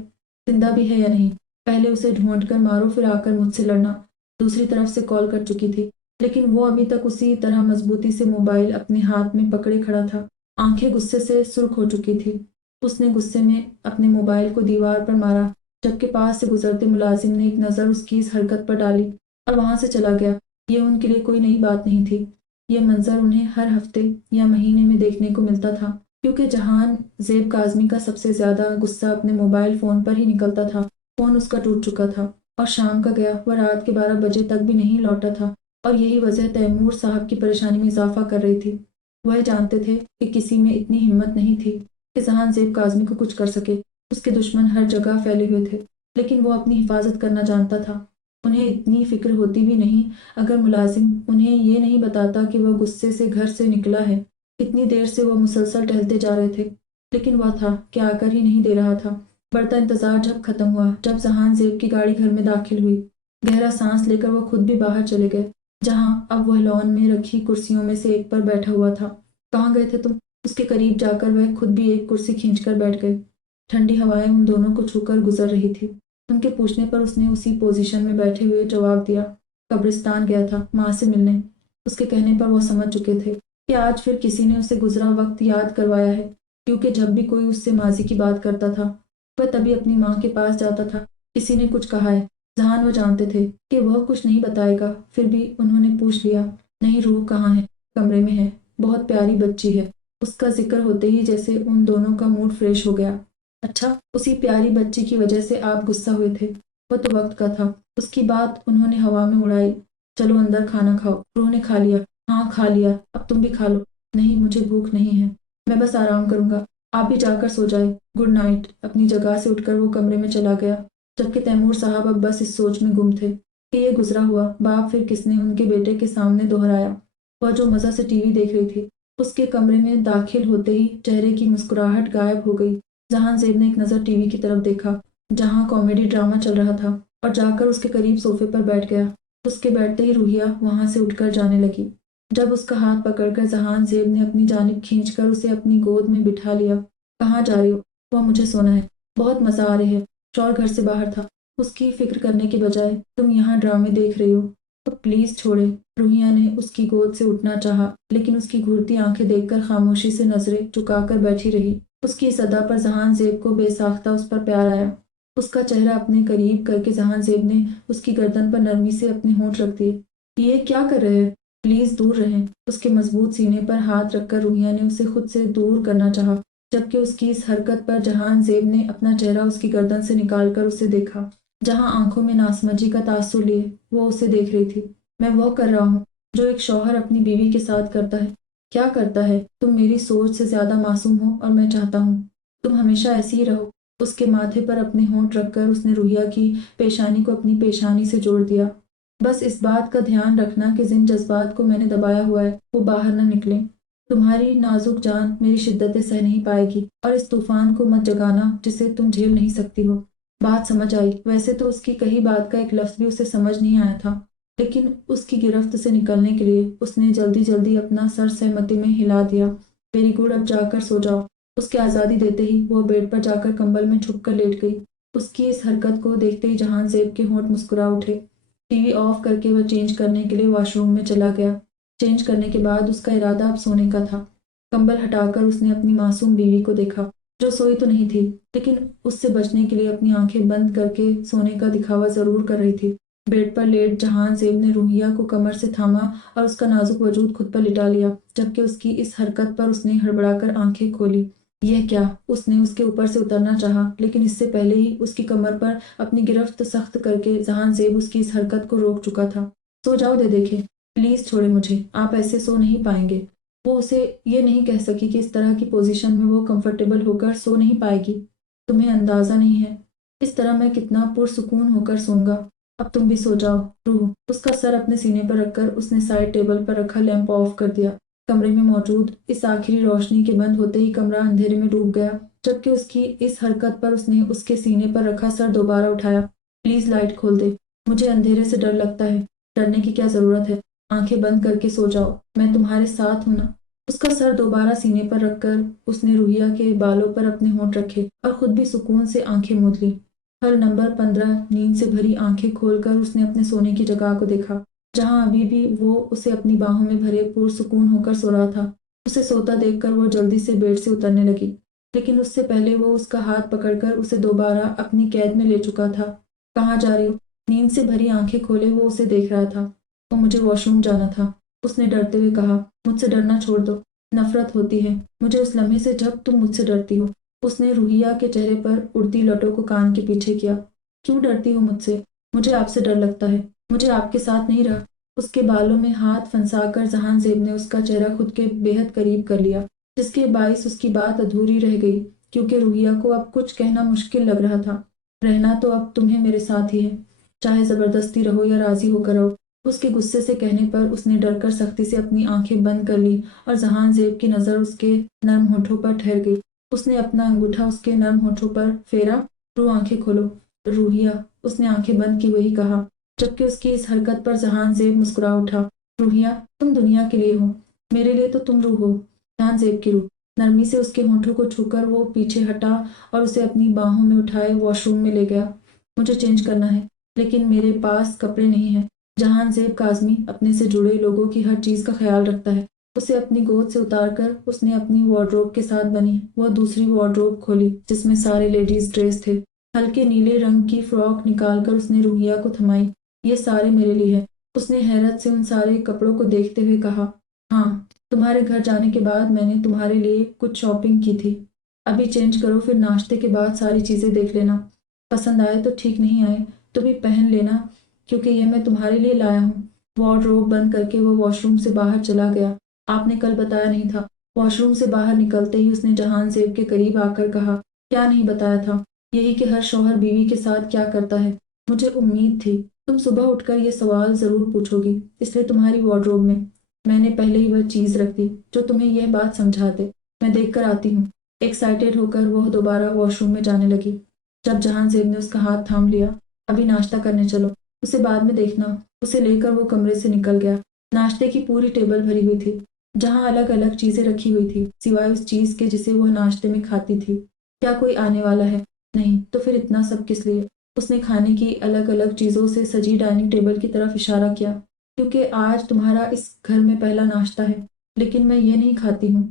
زندہ بھی ہے یا نہیں۔ پہلے اسے ڈھونڈ کر مارو پھر آ کر مجھ سے لڑنا۔ دوسری طرف سے کال کر چکی تھی، لیکن وہ ابھی تک اسی طرح مضبوطی سے موبائل اپنے ہاتھ میں پکڑے کھڑا تھا۔ آنکھیں غصے سے سرخ ہو چکی تھی۔ اس نے غصے میں اپنے موبائل کو دیوار پر مارا، جبکہ پاس سے گزرتے ملازم نے ایک نظر اس کی اس حرکت پر ڈالی اور وہاں سے چلا گیا۔ یہ ان کے لیے کوئی نئی بات نہیں تھی۔ یہ منظر انہیں ہر ہفتے یا مہینے میں دیکھنے کو ملتا تھا، کیونکہ جہان زیب کاظمی کا سب سے زیادہ غصہ اپنے موبائل فون پر ہی نکلتا تھا۔ فون اس کا ٹوٹ چکا تھا اور شام کا گیا، وہ رات کے 12 بجے تک بھی نہیں لوٹا تھا، اور یہی وجہ تیمور صاحب کی پریشانی میں اضافہ کر رہی تھی۔ وہ جانتے تھے کہ کسی میں اتنی ہمت نہیں تھی کہ جہان زیب کاظمی کو کچھ کر سکے۔ اس کے دشمن ہر جگہ پھیلے ہوئے تھے، لیکن وہ اپنی حفاظت کرنا جانتا تھا۔ انہیں اتنی فکر ہوتی بھی نہیں اگر ملازم انہیں یہ نہیں بتاتا کہ وہ غصے سے گھر سے نکلا ہے۔ اتنی دیر سے وہ مسلسل ٹہلتے جا رہے تھے، لیکن وہ تھا کہ آ کر ہی نہیں دے رہا تھا۔ بڑھتا انتظار جب ختم ہوا، جب جہان زیب کی گاڑی گھر میں داخل ہوئی، گہرا سانس لے کر وہ خود بھی باہر چلے گئے، جہاں اب وہ لان میں رکھی کرسیوں میں سے ایک پر بیٹھا ہوا تھا۔ کہاں گئے تھے تم؟ اس کے قریب جا کر وہ خود بھی ایک کرسی کھینچ کر بیٹھ گئے۔ ٹھنڈی ہوائیں ان دونوں کو چھو کر گزر رہی تھی۔ ان کے پوچھنے پر اس نے اسی پوزیشن میں بیٹھے ہوئے جواب دیا، قبرستان گیا تھا ماں سے ملنے۔ اس کے کہنے پر وہ سمجھ چکے تھے کہ آج پھر کسی نے اسے گزرا وقت یاد کروایا ہے، کیونکہ جب بھی کوئی اس سے ماضی کی بات کرتا تھا وہ تبھی اپنی ماں کے پاس جاتا تھا۔ کسی نے کچھ کہا ہے جہان وہ جانتے تھے کہ وہ کچھ نہیں بتائے گا، پھر بھی انہوں نے پوچھ لیا، نہیں روح کہاں ہے؟ کمرے میں ہے، بہت پیاری بچی ہے۔ اس کا ذکر ہوتے ہی جیسے ان دونوں کا موڈ فریش ہو گیا۔ اچھا، اسی پیاری بچی کی وجہ سے آپ غصہ ہوئے تھے؟ وہ تو وقت کا تھا۔ اس کی بات انہوں نے ہوا میں اڑائی۔ چلو اندر کھانا کھاؤ۔ روح نے کھا لیا؟ ہاں کھا لیا، اب تم بھی کھا لو۔ نہیں مجھے بھوک نہیں ہے، میں بس آرام کروں گا، آپ بھی جا کر سو جائے۔ Good night. اپنی جگہ سے اٹھ کر وہ کمرے میں چلا گیا، جبکہ تیمور صاحب اب بس اس سوچ میں گم تھے کہ یہ گزرا ہوا باپ پھر کس نے ان کے بیٹے کے سامنے دہرایا۔ وہ جو مزہ سے ٹی وی دیکھ رہی تھی، اس کے کمرے میں داخل ہوتے ہی چہرے کی مسکراہٹ غائب ہو گئی۔ جہان زیب نے ایک نظر ٹی وی کی طرف دیکھا جہاں کامیڈی ڈرامہ چل رہا تھا، اور جا کر اس کے قریب صوفے پر بیٹھ گیا۔ اس کے بیٹھتے ہی روحیہ وہاں سے اٹھ کر جانے لگی۔ جب اس کا ہاتھ پکڑ کر جہان زیب نے اپنی جانب کھینچ کر اسے اپنی گود میں بٹھا لیا۔ کہاں جا رہی ہو؟ وہ مجھے سونا ہے، بہت مزہ آ رہی ہے، شور گھر سے باہر تھا، اس کی فکر کرنے کے بجائے تم یہاں ڈرامے دیکھ رہی ہو تو پلیز چھوڑے۔ روحیہ نے اس کی گود سے اٹھنا چاہا، لیکن اس کی گھورتی آنکھیں دیکھ کر خاموشی سے نظریں چکا کر بیٹھی رہی۔ اس کی صدا پر جہان زیب کو بے ساختہ اس پر پیار آیا۔ اس کا چہرہ اپنے قریب کر کے جہان زیب نے اس کی گردن پر نرمی سے اپنے ہونٹ رکھ دیے۔ یہ کیا کر رہے ہیں؟ پلیز دور رہیں۔ اس کے مضبوط سینے پر ہاتھ رکھ کر روحیہ نے اسے خود سے دور کرنا چاہا، جبکہ اس کی اس حرکت پر جہان زیب نے اپنا چہرہ اس کی گردن سے نکال کر اسے دیکھا۔ جہاں آنکھوں میں ناسمجھی کا تاثر لیے وہ اسے دیکھ رہی تھی۔ میں وہ کر رہا ہوں جو ایک شوہر اپنی بیوی کے ساتھ کرتا ہے۔ کیا کرتا ہے؟ تم میری سوچ سے زیادہ معصوم ہو اور میں چاہتا ہوں تم ہمیشہ ایسی ہی رہو۔ اس کے ماتھے پر اپنے ہونٹ رکھ کر اس نے روحیہ کی پیشانی کو اپنی پیشانی سے جوڑ دیا۔ بس اس بات کا دھیان رکھنا کہ جن جذبات کو میں نے دبایا ہوا ہے وہ باہر نہ نکلیں۔ تمہاری نازک جان میری شدتیں سہ نہیں پائے گی، اور اس طوفان کو مت جگانا جسے تم جھیل نہیں سکتی ہو۔ بات سمجھ آئی۔ ویسے تو اس کی کہی بات کا ایک لفظ بھی اسے سمجھ نہیں آیا تھا، لیکن اس کی گرفت سے نکلنے کے لیے اس نے جلدی جلدی اپنا سر سہمتی میں ہلا دیا۔ ویری گڈ، اب جا کر سو جاؤ۔ اس کے آزادی دیتے ہی وہ بیڈ پر جا کر کمبل میں چھپ کر لیٹ گئی۔ اس کی اس حرکت کو دیکھتے ہی جہان زیب کے ہونٹ مسکرا اٹھے۔ ٹی وی آف کر کے وہ چینج کرنے کے لیے واش روم میں چلا گیا۔ چینج کرنے کے بعد اس کا ارادہ اب سونے کا تھا۔ کمبل ہٹا کر اس نے اپنی معصوم بیوی کو دیکھا، جو سوئی تو نہیں تھی، لیکن اس سے بچنے کے لیے اپنی آنکھیں بند کر کے سونے کا دکھاوا ضرور کر رہی تھی۔ بیڈ پر لیٹ جہان زیب نے روحیہ کو کمر سے تھاما اور اس کا نازک وجود خود پر لٹا لیا، جبکہ اس کی اس حرکت پر اس نے ہڑبڑا کر آنکھیں کھولی۔ یہ کیا؟ اس نے اس کے اوپر سے اترنا چاہا، لیکن اس سے پہلے ہی اس کی کمر پر اپنی گرفت سخت کر کے جہان زیب اس کی اس حرکت کو روک چکا تھا۔ سو جاؤ، دے دیکھیں، پلیز چھوڑے مجھے، آپ ایسے سو نہیں پائیں گے۔ وہ اسے یہ نہیں کہہ سکی کہ اس طرح کی پوزیشن میں وہ کمفرٹیبل ہو کر سو نہیں پائے گی۔ تمہیں اندازہ نہیں ہے اس طرح میں کتنا پرسکون ہو کر سوں گا۔ اب تم بھی سو جاؤ، روح۔ اس کا سر اپنے سینے پر رکھ کر اس نے سائڈ ٹیبل پر رکھا لیمپ آف کر دیا۔ کمرے میں موجود اس آخری روشنی کے بند ہوتے ہی کمرہ اندھیرے میں ڈوب گیا، جبکہ اس کی اس حرکت پر اس نے اس کے سینے پر رکھا سر دوبارہ اٹھایا۔ پلیز لائٹ کھول دے، مجھے اندھیرے سے ڈر لگتا ہے۔ ڈرنے کی کیا ضرورت ہے؟ آنکھیں بند کر کے سو جاؤ، میں تمہارے ساتھ ہوں نا۔ اس کا سر دوبارہ سینے پر رکھ کر اس نے روحیہ کے بالوں پر اپنے ہونٹ رکھے اور خود بھی سکون سے آنکھیں موند لی۔ حل نمبر 15۔ نیند سے بھری آنکھیں کھول کر اس نے اپنے سونے کی جگہ کو دیکھا، جہاں ابھی بھی وہ اسے اپنی باہوں میں بھرے پرسکون ہو کر سو رہا تھا۔ اسے سوتا دیکھ کر وہ جلدی سے بیڈ سے اترنے لگی، لیکن اس سے پہلے وہ اس کا ہاتھ پکڑ کر اسے دوبارہ اپنی قید میں لے چکا تھا۔ کہاں جا رہی ہو؟ نیند سے بھری آنکھیں کھولے وہ اسے دیکھ رہا تھا۔ مجھے واش روم جانا تھا، اس نے ڈرتے ہوئے کہا۔ مجھ سے ڈرنا چھوڑ دو، نفرت ہوتی ہے مجھے اس لمحے سے جب تم مجھ سے ڈرتی ہو۔ اس نے روحیہ کے چہرے پر اڑتی لٹوں کو کان کے پیچھے کیا۔ کیوں ڈرتی ہو مجھ سے؟ مجھے آپ سے ڈر لگتا ہے، مجھے آپ کے ساتھ نہیں رہا۔ اس کے بالوں میں ہاتھ پھنسا کر جہان زیب نے اس کا چہرہ خود کے بے حد قریب کر لیا، جس کے باعث اس کی بات ادھوری رہ گئی، کیونکہ روحیہ کو اب کچھ کہنا مشکل لگ رہا تھا۔ رہنا تو اب تمہیں میرے ساتھ ہی ہے، چاہے زبردستی رہو یا راضی ہو کر رہو۔ اس کے غصے سے کہنے پر اس نے ڈر کر سختی سے اپنی آنکھیں بند کر لی اور جہان زیب کی نظر اس کے نرم ہونٹوں پر ٹھہر گئی۔ اس نے اپنا انگوٹھا اس کے نرم ہونٹوں پر پھیرا۔ روح، آنکھیں کھولو۔ روحیہ، اس نے آنکھیں بند کی وہی کہا، جبکہ اس کی اس حرکت پر جہان زیب مسکرا اٹھا۔ روحیہ، تم دنیا کے لیے ہو، میرے لیے تو تم روح ہو، جہان زیب کی روح۔ نرمی سے اس کے ہونٹوں کو چھو کر وہ پیچھے ہٹا اور اسے اپنی باہوں میں اٹھائے واش روم میں لے گیا۔ مجھے چینج کرنا ہے، لیکن میرے پاس کپڑے نہیں ہیں۔ جہان زیب کاظمی اپنے سے جڑے لوگوں کی ہر چیز کا خیال رکھتا ہے۔ اسے اپنی گود سے اتار کر اس نے اپنی وارڈروب کے ساتھ بنی وہ دوسری وارڈروب کھولی، جس میں سارے لیڈیز ڈریس تھے۔ ہلکے نیلے رنگ کی فراک نکال کر اس نے روحیہ کو تھمائی۔ یہ سارے میرے لیے ہے، اس نے حیرت سے ان سارے کپڑوں کو دیکھتے ہوئے کہا۔ ہاں، تمہارے گھر جانے کے بعد میں نے تمہارے لیے کچھ شاپنگ کی تھی۔ ابھی چینج کرو، پھر ناشتے کے بعد ساری چیزیں دیکھ لینا، پسند آئے تو ٹھیک، نہیں آئے تو بھی پہن لینا، کیونکہ یہ میں تمہارے لیے لایا ہوں۔ وارڈروب بند کر کے وہ واش روم سے باہر چلا گیا۔ آپ نے کل بتایا نہیں تھا؟ واش روم سے باہر نکلتے ہی اس نے جہان زیب کے قریب آ کر کہا۔ کیا نہیں بتایا تھا؟ یہی کہ ہر شوہر بیوی کے ساتھ کیا کرتا ہے۔ مجھے امید تھی تم صبح اٹھ کر یہ سوال ضرور پوچھو گی، اس لیے تمہاری وارڈروب میں نے پہلے ہی وہ چیز رکھ دی جو تمہیں یہ بات سمجھا دے۔ میں دیکھ کر آتی ہوں۔ ایکسائٹیڈ ہو کر وہ دوبارہ واش روم میں جانے لگی، جب جہان زیب نے اس کا ہاتھ تھام لیا۔ ابھی ناشتہ کرنے چلو، اسے بعد میں دیکھنا۔ اسے لے کر وہ کمرے سے نکل گیا۔ ناشتے کی پوری ٹیبل بھری ہوئی تھی، جہاں الگ الگ چیزیں رکھی ہوئی تھی، سوائے اس چیز کے جسے وہ ناشتے میں کھاتی تھی۔ کیا کوئی آنے والا ہے؟ نہیں، تو پھر اتنا سب کس لیے؟ اس نے کھانے کی الگ الگ چیزوں سے سجی ڈائننگ ٹیبل کی طرف اشارہ کیا۔ کیونکہ آج تمہارا اس گھر میں پہلا ناشتہ ہے، لیکن میں یہ نہیں کھاتی ہوں،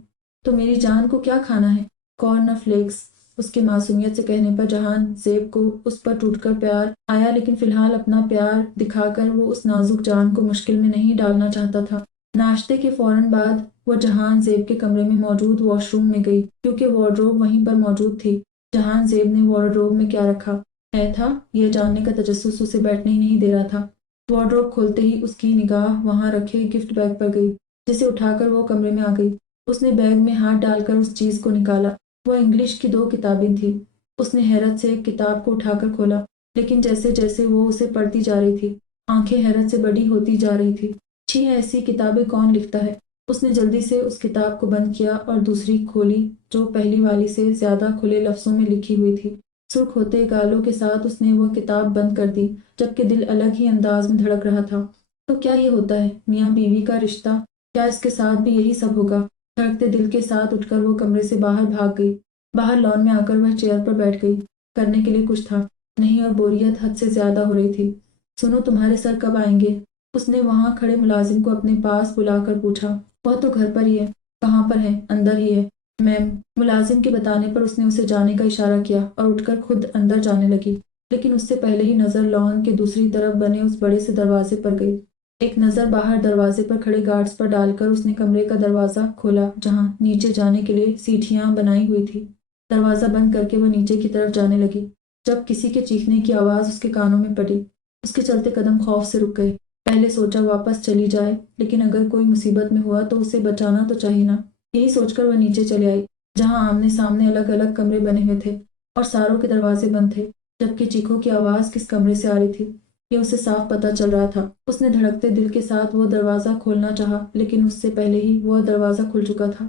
تو میری جان کو کیا کھانا ہے؟ کارن فلیکس۔ اس کی معصومیت سے کہنے پر جہان زیب کو اس پر ٹوٹ کر پیار آیا، لیکن فی الحال اپنا پیار دکھا کر وہ اس نازک جان کو مشکل میں نہیں ڈالنا چاہتا تھا۔ ناشتے کے فوراً بعد وہ جہان زیب کے کمرے میں موجود واش روم میں گئی، کیونکہ وارڈروب وہیں پر موجود تھی۔ جہان زیب نے وارڈروب میں کیا رکھا ہے تھا، یہ جاننے کا تجسس اسے بیٹھنے ہی نہیں دے رہا تھا۔ وارڈروب کھولتے ہی اس کی نگاہ وہاں رکھے گفٹ بیگ پر گئی، جسے اٹھا کر وہ کمرے میں آ گئی۔ اس نے بیگ میں ہاتھ ڈال کر اس چیز کو نکالا۔ وہ انگلش کی 2 کتابیں تھیں، اس نے حیرت سے ایک کتاب کو اٹھا کر کھولا، لیکن جیسے جیسے وہ اسے پڑھتی جا رہی تھی آنکھیں حیرت سے بڑی ہوتی جا رہی تھی۔ چھی، ایسی کتابیں کون لکھتا ہے؟ اس نے جلدی سے اس کتاب کو بند کیا اور دوسری کھولی جو پہلی والی سے زیادہ کھلے لفظوں میں لکھی ہوئی تھی۔ سرخ ہوتے گالوں کے ساتھ اس نے وہ کتاب بند کر دی، جبکہ دل الگ ہی انداز میں دھڑک رہا تھا۔ تو کیا یہ ہوتا ہے میاں بیوی کا رشتہ؟ کیا اس کے ساتھ بھی یہی سب ہوگا؟ دھڑکتے دل کے ساتھ اٹھ کر وہ کمرے سے باہر بھاگ گئی۔ باہر لان میں آ کر وہ چیئر پر بیٹھ گئی۔ کرنے کے لیے کچھ تھا نہیں اور بوریت حد سے زیادہ ہو رہی تھی۔ سنو، تمہارے سر کب آئیں گے؟ اس نے وہاں کھڑے ملازم کو اپنے پاس بلا کر پوچھا۔ وہ تو گھر پر ہی ہے۔ کہاں پر ہے؟ اندر ہی ہے میم۔ ملازم کے بتانے پر اس نے اسے جانے کا اشارہ کیا اور اٹھ کر خود اندر جانے لگی، لیکن اس سے پہلے ہی نظر لان کے دوسری طرف بنے اس بڑے سے دروازے پر گئی۔ ایک نظر باہر دروازے پر کھڑے گارڈز پر ڈال کر اس نے کمرے کا دروازہ کھولا جہاں نیچے جانے کے لیے سیڑھیاں بنائی ہوئی تھی۔ دروازہ بند کر کے وہ نیچے کی طرف جانے لگی جب کسی کے چیخنے کی آواز اس کے کانوں میں پڑی۔ اس کے چلتے قدم خوف سے رک گئے۔ پہلے سوچا واپس چلی جائے، لیکن اگر کوئی مصیبت میں ہوا تو اسے بچانا تو چاہیے نا۔ یہی سوچ کر وہ نیچے چلے آئی جہاں آمنے سامنے الگ الگ کمرے بنے ہوئے تھے اور ساروں کے دروازے بند تھے، جبکہ چیخوں کی آواز کس کمرے سے آ رہی تھی یہ اسے صاف پتہ چل رہا تھا۔ اس نے دھڑکتے دل کے ساتھ وہ دروازہ کھولنا چاہا، لیکن اس سے پہلے ہی وہ دروازہ کھل چکا تھا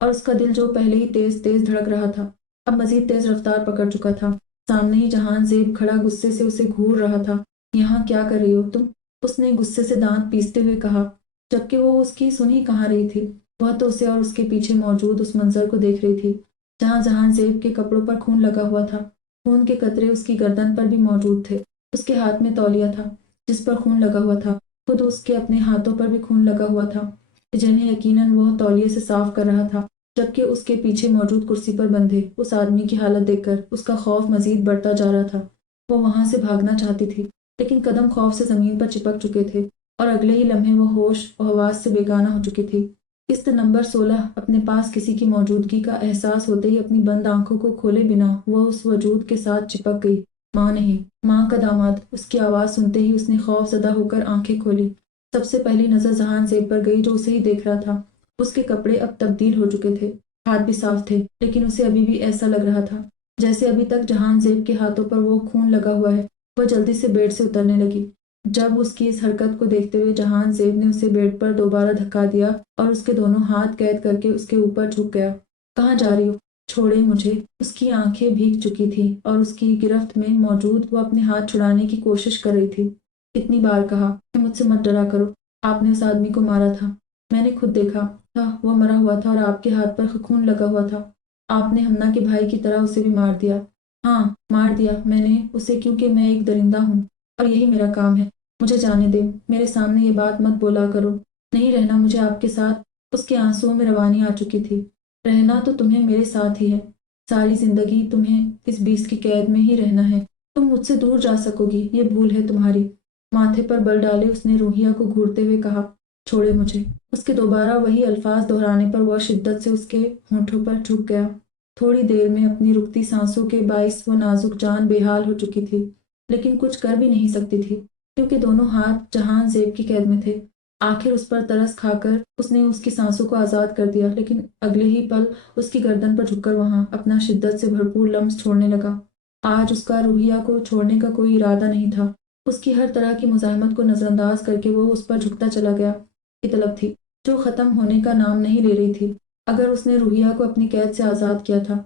اور اس کا دل جو پہلے ہی تیز تیز دھڑک رہا تھا اب مزید تیز رفتار پکڑ چکا تھا۔ سامنے ہی جہان زیب کھڑا غصے سے اسے گھور رہا تھا۔ یہاں کیا کر رہی ہو تم؟ اس نے غصے سے دانت پیستے ہوئے کہا، جبکہ وہ اس کی سن ہی کہاں رہی تھی۔ وہ تو اسے اور اس کے پیچھے موجود اس منظر کو دیکھ رہی تھی جہاں جہان زیب کے کپڑوں پر خون لگا ہوا تھا۔ خون کے قطرے اس کی گردن پر بھی موجود تھے۔ اس کے ہاتھ میں تولیہ تھا جس پر خون لگا ہوا تھا۔ خود اس کے اپنے ہاتھوں پر بھی خون لگا ہوا تھا جنہیں یقیناً وہ تولیے سے صاف کر رہا تھا، جبکہ اس کے پیچھے موجود کرسی پر بندھے اس آدمی کی حالت دیکھ کر اس کا خوف مزید بڑھتا جا رہا تھا۔ وہ وہاں سے بھاگنا چاہتی تھی، لیکن قدم خوف سے زمین پر چپک چکے تھے اور اگلے ہی لمحے وہ ہوش و حواس سے بیگانہ ہو چکی تھی۔ قسط نمبر 16 اپنے پاس کسی کی موجودگی کا احساس ہوتے ہی اپنی بند آنکھوں کو کھولے بنا وہ اس وجود کے ساتھ چپک گئی۔ ماں نہیں، ماں کا داماد۔ اس کی آواز سنتے ہی اس نے خوف زدہ ہو کر آنکھیں کھولی۔ سب سے پہلی نظر جہان زیب پر گئی جو اسے ہی دیکھ رہا تھا۔ اس کے کپڑے اب تبدیل ہو چکے تھے، ہاتھ بھی صاف تھے، لیکن اسے ابھی بھی ایسا لگ رہا تھا جیسے ابھی تک جہان زیب کے ہاتھوں پر وہ خون لگا ہوا ہے۔ وہ جلدی سے بیڈ سے اترنے لگی۔ جب اس کی اس حرکت کو دیکھتے ہوئے جہان زیب نے اسے بیڈ پر دوبارہ دھکا دیا اور اس کے دونوں ہاتھ قید کر کے اس کے اوپر جھک گیا۔ کہاں جا رہی ہو؟ چھوڑے مجھے۔ اس کی آنکھیں بھیگ چکی تھی اور اس کی گرفت میں موجود وہ اپنے ہاتھ چھڑانے کی کوشش کر رہی تھی۔ کتنی بار کہا کہ مجھ سے مت ڈرا کرو۔ آپ نے اس آدمی کو مارا تھا، میں نے خود دیکھا تھا، وہ مرا ہوا تھا اور آپ کے ہاتھ پر خون لگا ہوا تھا۔ آپ نے ہمنا کے بھائی کی طرح اسے بھی مار دیا۔ ہاں، مار دیا میں نے اسے، کیونکہ میں ایک درندہ ہوں اور یہی میرا کام ہے۔ مجھے جانے دیں، میرے سامنے یہ بات مت بولا کرو۔ نہیں رہنا مجھے آپ کے ساتھ۔ اس کے آنسوؤں میں روانی آ چکی تھی۔ رہنا تو تمہیں میرے ساتھ ہی ہے، ساری زندگی تمہیں اس بیس کی قید میں ہی رہنا ہے۔ تم مجھ سے دور جا سکو گی، یہ بھول ہے تمہاری۔ ماتھے پر بل ڈالے اس نے روحیہ کو گھورتے ہوئے کہا، چھوڑے مجھے۔ اس کے دوبارہ وہی الفاظ دہرانے پر وہ شدت سے اس کے ہونٹوں پر جھک گیا۔ تھوڑی دیر میں اپنی رکتی سانسوں کے باعث وہ نازک جان بے حال ہو چکی تھی، لیکن کچھ کر بھی نہیں سکتی تھی کیونکہ دونوں ہاتھ جہان زیب کی قید میں تھے۔ آخر اس پر ترس کھا کر اس نے اس کی سانسوں کو آزاد کر دیا، لیکن اگلے ہی پل اس کی گردن پر جھک کر وہاں اپنا شدت سے بھرپور لمس چھوڑنے لگا۔ آج اس کا روحیہ کو چھوڑنے کا کوئی ارادہ نہیں تھا۔ اس کی ہر طرح کی مزاحمت کو نظر انداز کر کے وہ اس پر جھکتا چلا گیا۔ کی طلب تھی جو ختم ہونے کا نام نہیں لے رہی تھی۔ اگر اس نے روحیہ کو اپنی قید سے آزاد کیا تھا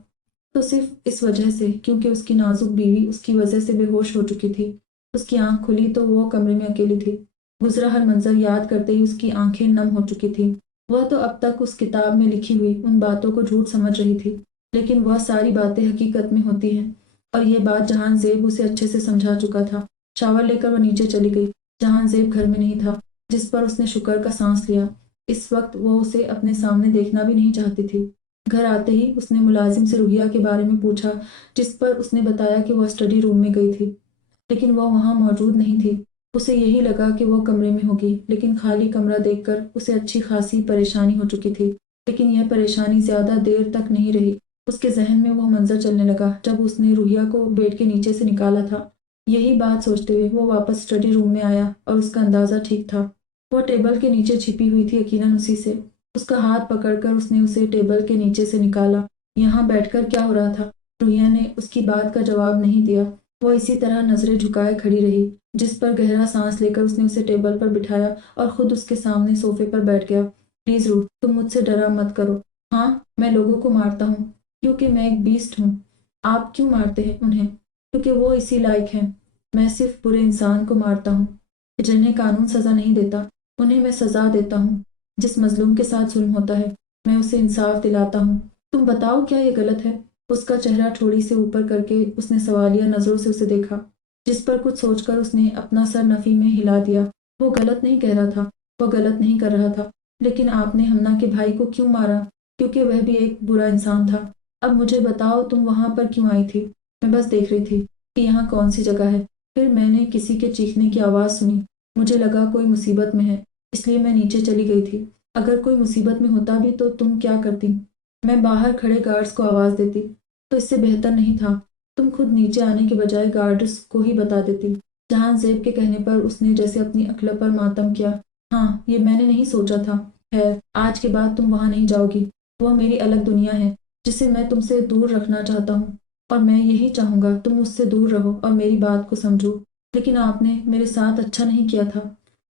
تو صرف اس وجہ سے کیونکہ اس کی نازک بیوی اس کی وجہ سے بے ہوش ہو چکی تھی۔ اس کی آنکھ کھلی تو وہ کمرے میں اکیلی تھی۔ گزرا ہر منظر یاد کرتے ہی اس کی آنکھیں نم ہو چکی تھیں۔ وہ تو اب تک اس کتاب میں لکھی ہوئی ان باتوں کو جھوٹ سمجھ رہی تھی، لیکن وہ ساری باتیں حقیقت میں ہوتی ہیں، اور یہ بات جہان زیب اسے اچھے سے سمجھا چکا تھا۔ شاور لے کر وہ نیچے چلی گئی۔ جہان زیب گھر میں نہیں تھا، جس پر اس نے شکر کا سانس لیا۔ اس وقت وہ اسے اپنے سامنے دیکھنا بھی نہیں چاہتی تھی۔ گھر آتے ہی اس نے ملازم سے روحیہ کے بارے میں پوچھا، جس پر اس نے بتایا کہ وہ اسٹڈی روم میں گئی تھی، لیکن وہ وہاں موجود نہیں تھی۔ اسے یہی لگا کہ وہ کمرے میں ہوگی، لیکن خالی کمرہ دیکھ کر اسے اچھی خاصی پریشانی ہو چکی تھی۔ لیکن یہ پریشانی زیادہ دیر تک نہیں رہی۔ اس کے ذہن میں وہ منظر چلنے لگا جب اس نے روحیہ کو بیڈ کے نیچے سے نکالا تھا۔ یہی بات سوچتے ہوئے وہ واپس اسٹڈی روم میں آیا اور اس کا اندازہ ٹھیک تھا۔ وہ ٹیبل کے نیچے چھپی ہوئی تھی، یقیناً اسی سے۔ اس کا ہاتھ پکڑ کر اس نے اسے ٹیبل کے نیچے سے نکالا۔ یہاں بیٹھ کر کیا ہو رہا تھا؟ روحیہ نے اس کی بات کا جواب نہیں دیا۔ وہ اسی طرح نظریں جھکائے کھڑی رہی، جس پر گہرا سانس لے کر اس نے اسے ٹیبل پر بٹھایا اور خود اس کے سامنے صوفے پر بیٹھ گیا۔ پلیز روح، تم مجھ سے ڈرا مت کرو۔ ہاں، میں لوگوں کو مارتا ہوں کیونکہ میں ایک بیسٹ ہوں۔ آپ کیوں مارتے ہیں انہیں؟ کیونکہ وہ اسی لائق ہیں۔ میں صرف برے انسان کو مارتا ہوں جنہیں قانون سزا نہیں دیتا، انہیں میں سزا دیتا ہوں۔ جس مظلوم کے ساتھ ظلم ہوتا ہے میں اسے انصاف دلاتا ہوں۔ تم بتاؤ کیا یہ غلط ہے؟ اس کا چہرہ تھوڑی سے اوپر کر کے اس نے سوالیہ نظروں سے اسے دیکھا، جس پر کچھ سوچ کر اس نے اپنا سر نفی میں ہلا دیا۔ وہ غلط نہیں کہہ رہا تھا، وہ غلط نہیں کر رہا تھا، لیکن آپ نے ہمنا کے بھائی کو کیوں مارا؟ کیونکہ وہ بھی ایک برا انسان تھا۔ اب مجھے بتاؤ تم وہاں پر کیوں آئی تھی؟ میں بس دیکھ رہی تھی کہ یہاں کون سی جگہ ہے۔ پھر میں نے کسی کے چیخنے کی آواز سنی، مجھے لگا کوئی مصیبت میں ہے، اس لیے میں نیچے چلی گئی تھی۔ اگر کوئی مصیبت میں ہوتا بھی تو تم کیا کرتی؟ میں باہر کھڑے گارڈز کو آواز دیتی، تو اس سے بہتر نہیں تھا تم خود نیچے آنے کے بجائے گارڈز کو ہی بتا دیتی؟ جہان زیب کے کہنے پر اس نے جیسے اپنی عقل پر ماتم کیا۔ ہاں، یہ میں نے نہیں سوچا تھا۔ خیر، آج کے بعد تم وہاں نہیں جاؤ گی۔ وہ میری الگ دنیا ہے جسے میں تم سے دور رکھنا چاہتا ہوں، اور میں یہی چاہوں گا تم مجھ سے دور رہو اور میری بات کو سمجھو۔ لیکن آپ نے میرے ساتھ اچھا نہیں کیا تھا۔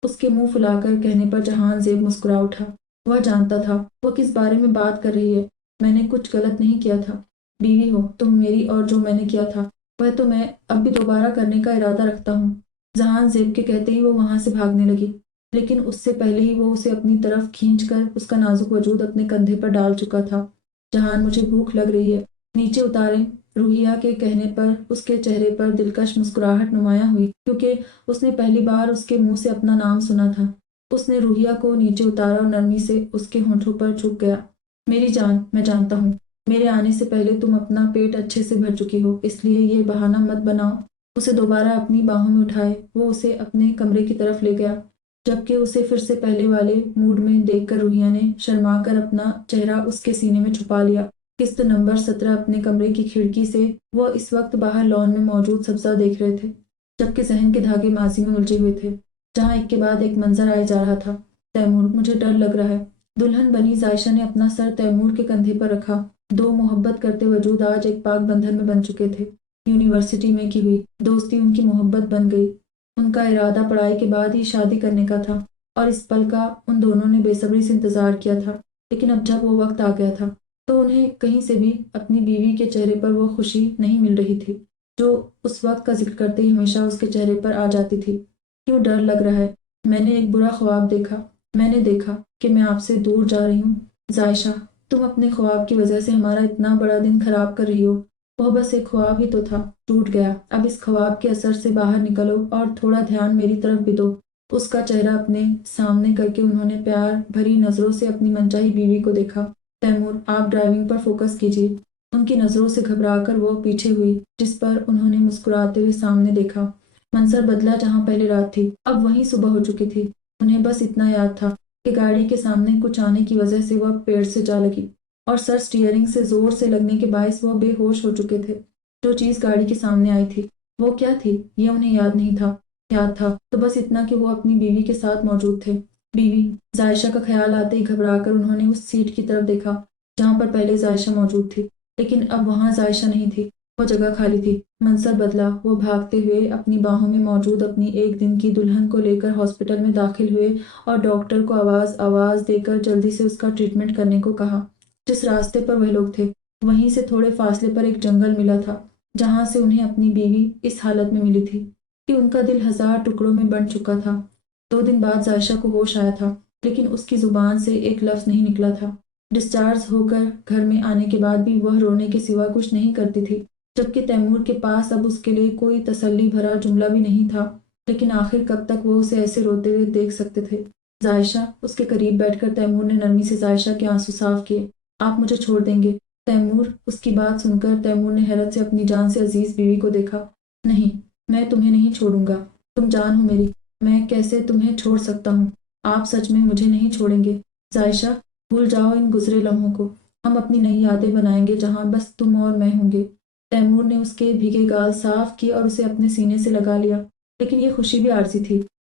اس کے منہ پھلا کر کہنے پر جہان زیب مسکرا اٹھا۔ وہ جانتا تھا وہ کس بارے میں بات کر رہی ہے۔ میں نے کچھ غلط نہیں کیا تھا۔ بیوی ہو تم میری، اور جو میں نے کیا تھا وہ تو میں اب بھی دوبارہ کرنے کا ارادہ رکھتا ہوں۔ جہان زیب کے کہتے ہی وہ وہاں سے بھاگنے لگی، لیکن اس سے پہلے ہی وہ اسے اپنی طرف کھینچ کر اس کا نازک وجود اپنے کندھے پر ڈال چکا تھا۔ جہان، مجھے بھوک لگ رہی ہے، نیچے اتاریں۔ روحیہ کے کہنے پر اس کے چہرے پر دلکش مسکراہٹ نمایاں ہوئی، کیونکہ اس نے پہلی بار اس کے منہ سے اپنا نام سنا تھا۔ اس نے روحیہ کو نیچے اتارا اور نرمی سے اس کے ہونٹوں پر چھپ گیا۔ میری جان، میں جانتا ہوں میرے آنے سے پہلے تم اپنا پیٹ اچھے سے بھر چکی ہو، اس لیے یہ بہانہ مت بناؤ۔ اسے دوبارہ اپنی باہوں میں اٹھائے وہ اسے اپنے کمرے کی طرف لے گیا، جبکہ اسے پھر سے پہلے والے موڈ میں دیکھ کر روحیہ نے شرما کر اپنا چہرہ اس کے سینے میں چھپا لیا۔ قسط نمبر 17 اپنے کمرے کی کھڑکی سے وہ اس وقت باہر لان میں موجود سبزہ دیکھ رہے تھے، جبکہ ذہن کے دھاگے ماضی میں الجھے ہوئے تھے، جہاں ایک کے بعد ایک منظر آئے جا رہا تھا۔ تیمور، مجھے ڈر لگ رہا ہے۔ دلہن بنی زائشہ نے اپنا سر تیمور کے کندھے پر رکھا۔ دو محبت کرتے وجود آج ایک پاک بندھن میں بن چکے تھے۔ یونیورسٹی میں کی ہوئی دوستی ان کی محبت بن گئی۔ ان کا ارادہ پڑھائی کے بعد ہی شادی کرنے کا تھا، اور اس پل کا ان دونوں نے بے صبری سے انتظار کیا تھا۔ لیکن اب جب وہ وقت آ گیا تھا تو انہیں کہیں سے بھی اپنی بیوی کے چہرے پر وہ خوشی نہیں مل رہی تھی جو اس وقت کا ذکر کرتے ہی ہمیشہ اس کے چہرے پر آ جاتی تھی۔ کیوں ڈر لگ رہا ہے؟ میں نے ایک برا خواب دیکھا۔ میں نے دیکھا کہ میں آپ سے دور جا رہی ہوں۔ زائشہ، تم اپنے خواب کی وجہ سے ہمارا اتنا بڑا دن خراب کر رہی ہو۔ وہ بس ایک خواب ہی تو تھا، ٹوٹ گیا۔ اب اس خواب کے اثر سے باہر نکلو اور تھوڑا دھیان میری طرف بھی دو۔ اس کا چہرہ اپنے سامنے کر کے انہوں نے پیار بھری نظروں سے اپنی منچاہی بیوی کو دیکھا۔ تیمور، آپ ڈرائیونگ پر فوکس کیجیے۔ ان کی نظروں سے گھبرا کر وہ پیچھے ہوئی، جس پر انہوں نے مسکراتے ہوئے سامنے دیکھا۔ منظر بدلا، جہاں پہلے رات تھی اب وہیں صبح ہو چکی تھی۔ انہیں بس اتنا یاد تھا کہ گاڑی کے سامنے کچھ آنے کی وجہ سے وہ پیڑ سے جا لگی، اور سر سٹیئرنگ سے زور سے لگنے کے باعث وہ بے ہوش ہو چکے تھے۔ جو چیز گاڑی کے سامنے آئی تھی وہ کیا تھی یہ انہیں یاد نہیں تھا۔ یاد تھا تو بس اتنا کہ وہ اپنی بیوی کے ساتھ موجود تھے۔ بیوی، زائشہ کا خیال آتے ہی گھبرا کر انہوں نے اس سیٹ کی طرف دیکھا جہاں پر پہلے زائشہ موجود تھی، لیکن اب وہاں زائشہ نہیں تھی، وہ جگہ خالی تھی۔ منظر بدلا، وہ بھاگتے ہوئے اپنی باہوں میں موجود اپنی ایک دن کی دلہن کو لے کر ہاسپٹل میں داخل ہوئے اور ڈاکٹر کو آواز دے کر جلدی سے اس کا ٹریٹمنٹ کرنے کو کہا۔ جس راستے پر وہ لوگ تھے وہیں سے تھوڑے فاصلے پر ایک جنگل ملا تھا، جہاں سے انہیں اپنی بیوی اس حالت میں ملی تھی کہ ان کا دل ہزار ٹکڑوں میں بن چکا تھا۔ 2 دن بعد زائشہ کو ہوش آیا تھا، لیکن اس کی زبان سے ایک لفظ نہیں نکلا تھا۔ ڈسچارج ہو کر گھر میں آنے کے بعد بھی وہ رونے کے سوا کچھ نہیں کرتی تھی، جبکہ تیمور کے پاس اب اس کے لیے کوئی تسلی بھرا جملہ بھی نہیں تھا۔ لیکن آخر کب تک وہ اسے ایسے روتے ہوئے دیکھ سکتے تھے؟ زائشہ، اس کے قریب بیٹھ کر تیمور نے نرمی سے زائشہ کے آنسو صاف کیے۔ آپ مجھے چھوڑ دیں گے تیمور؟ اس کی بات سن کر تیمور نے حیرت سے اپنی جان سے عزیز بیوی کو دیکھا۔ نہیں، میں تمہیں نہیں چھوڑوں گا، تم جان ہو میری، میں کیسے تمہیں چھوڑ سکتا ہوں؟ آپ سچ میں مجھے نہیں چھوڑیں گے؟ زائشہ، بھول جاؤ ان گزرے لمحوں کو، ہم اپنی نئی یادیں بنائیں گے جہاں بس تم اور میں ہوں گے۔ تیمور نے اس کے بھیگے گال صاف کیے اور اسے اپنے سینے سے لگا لیا، لیکن یہ خوشی بھی عارضی تھی۔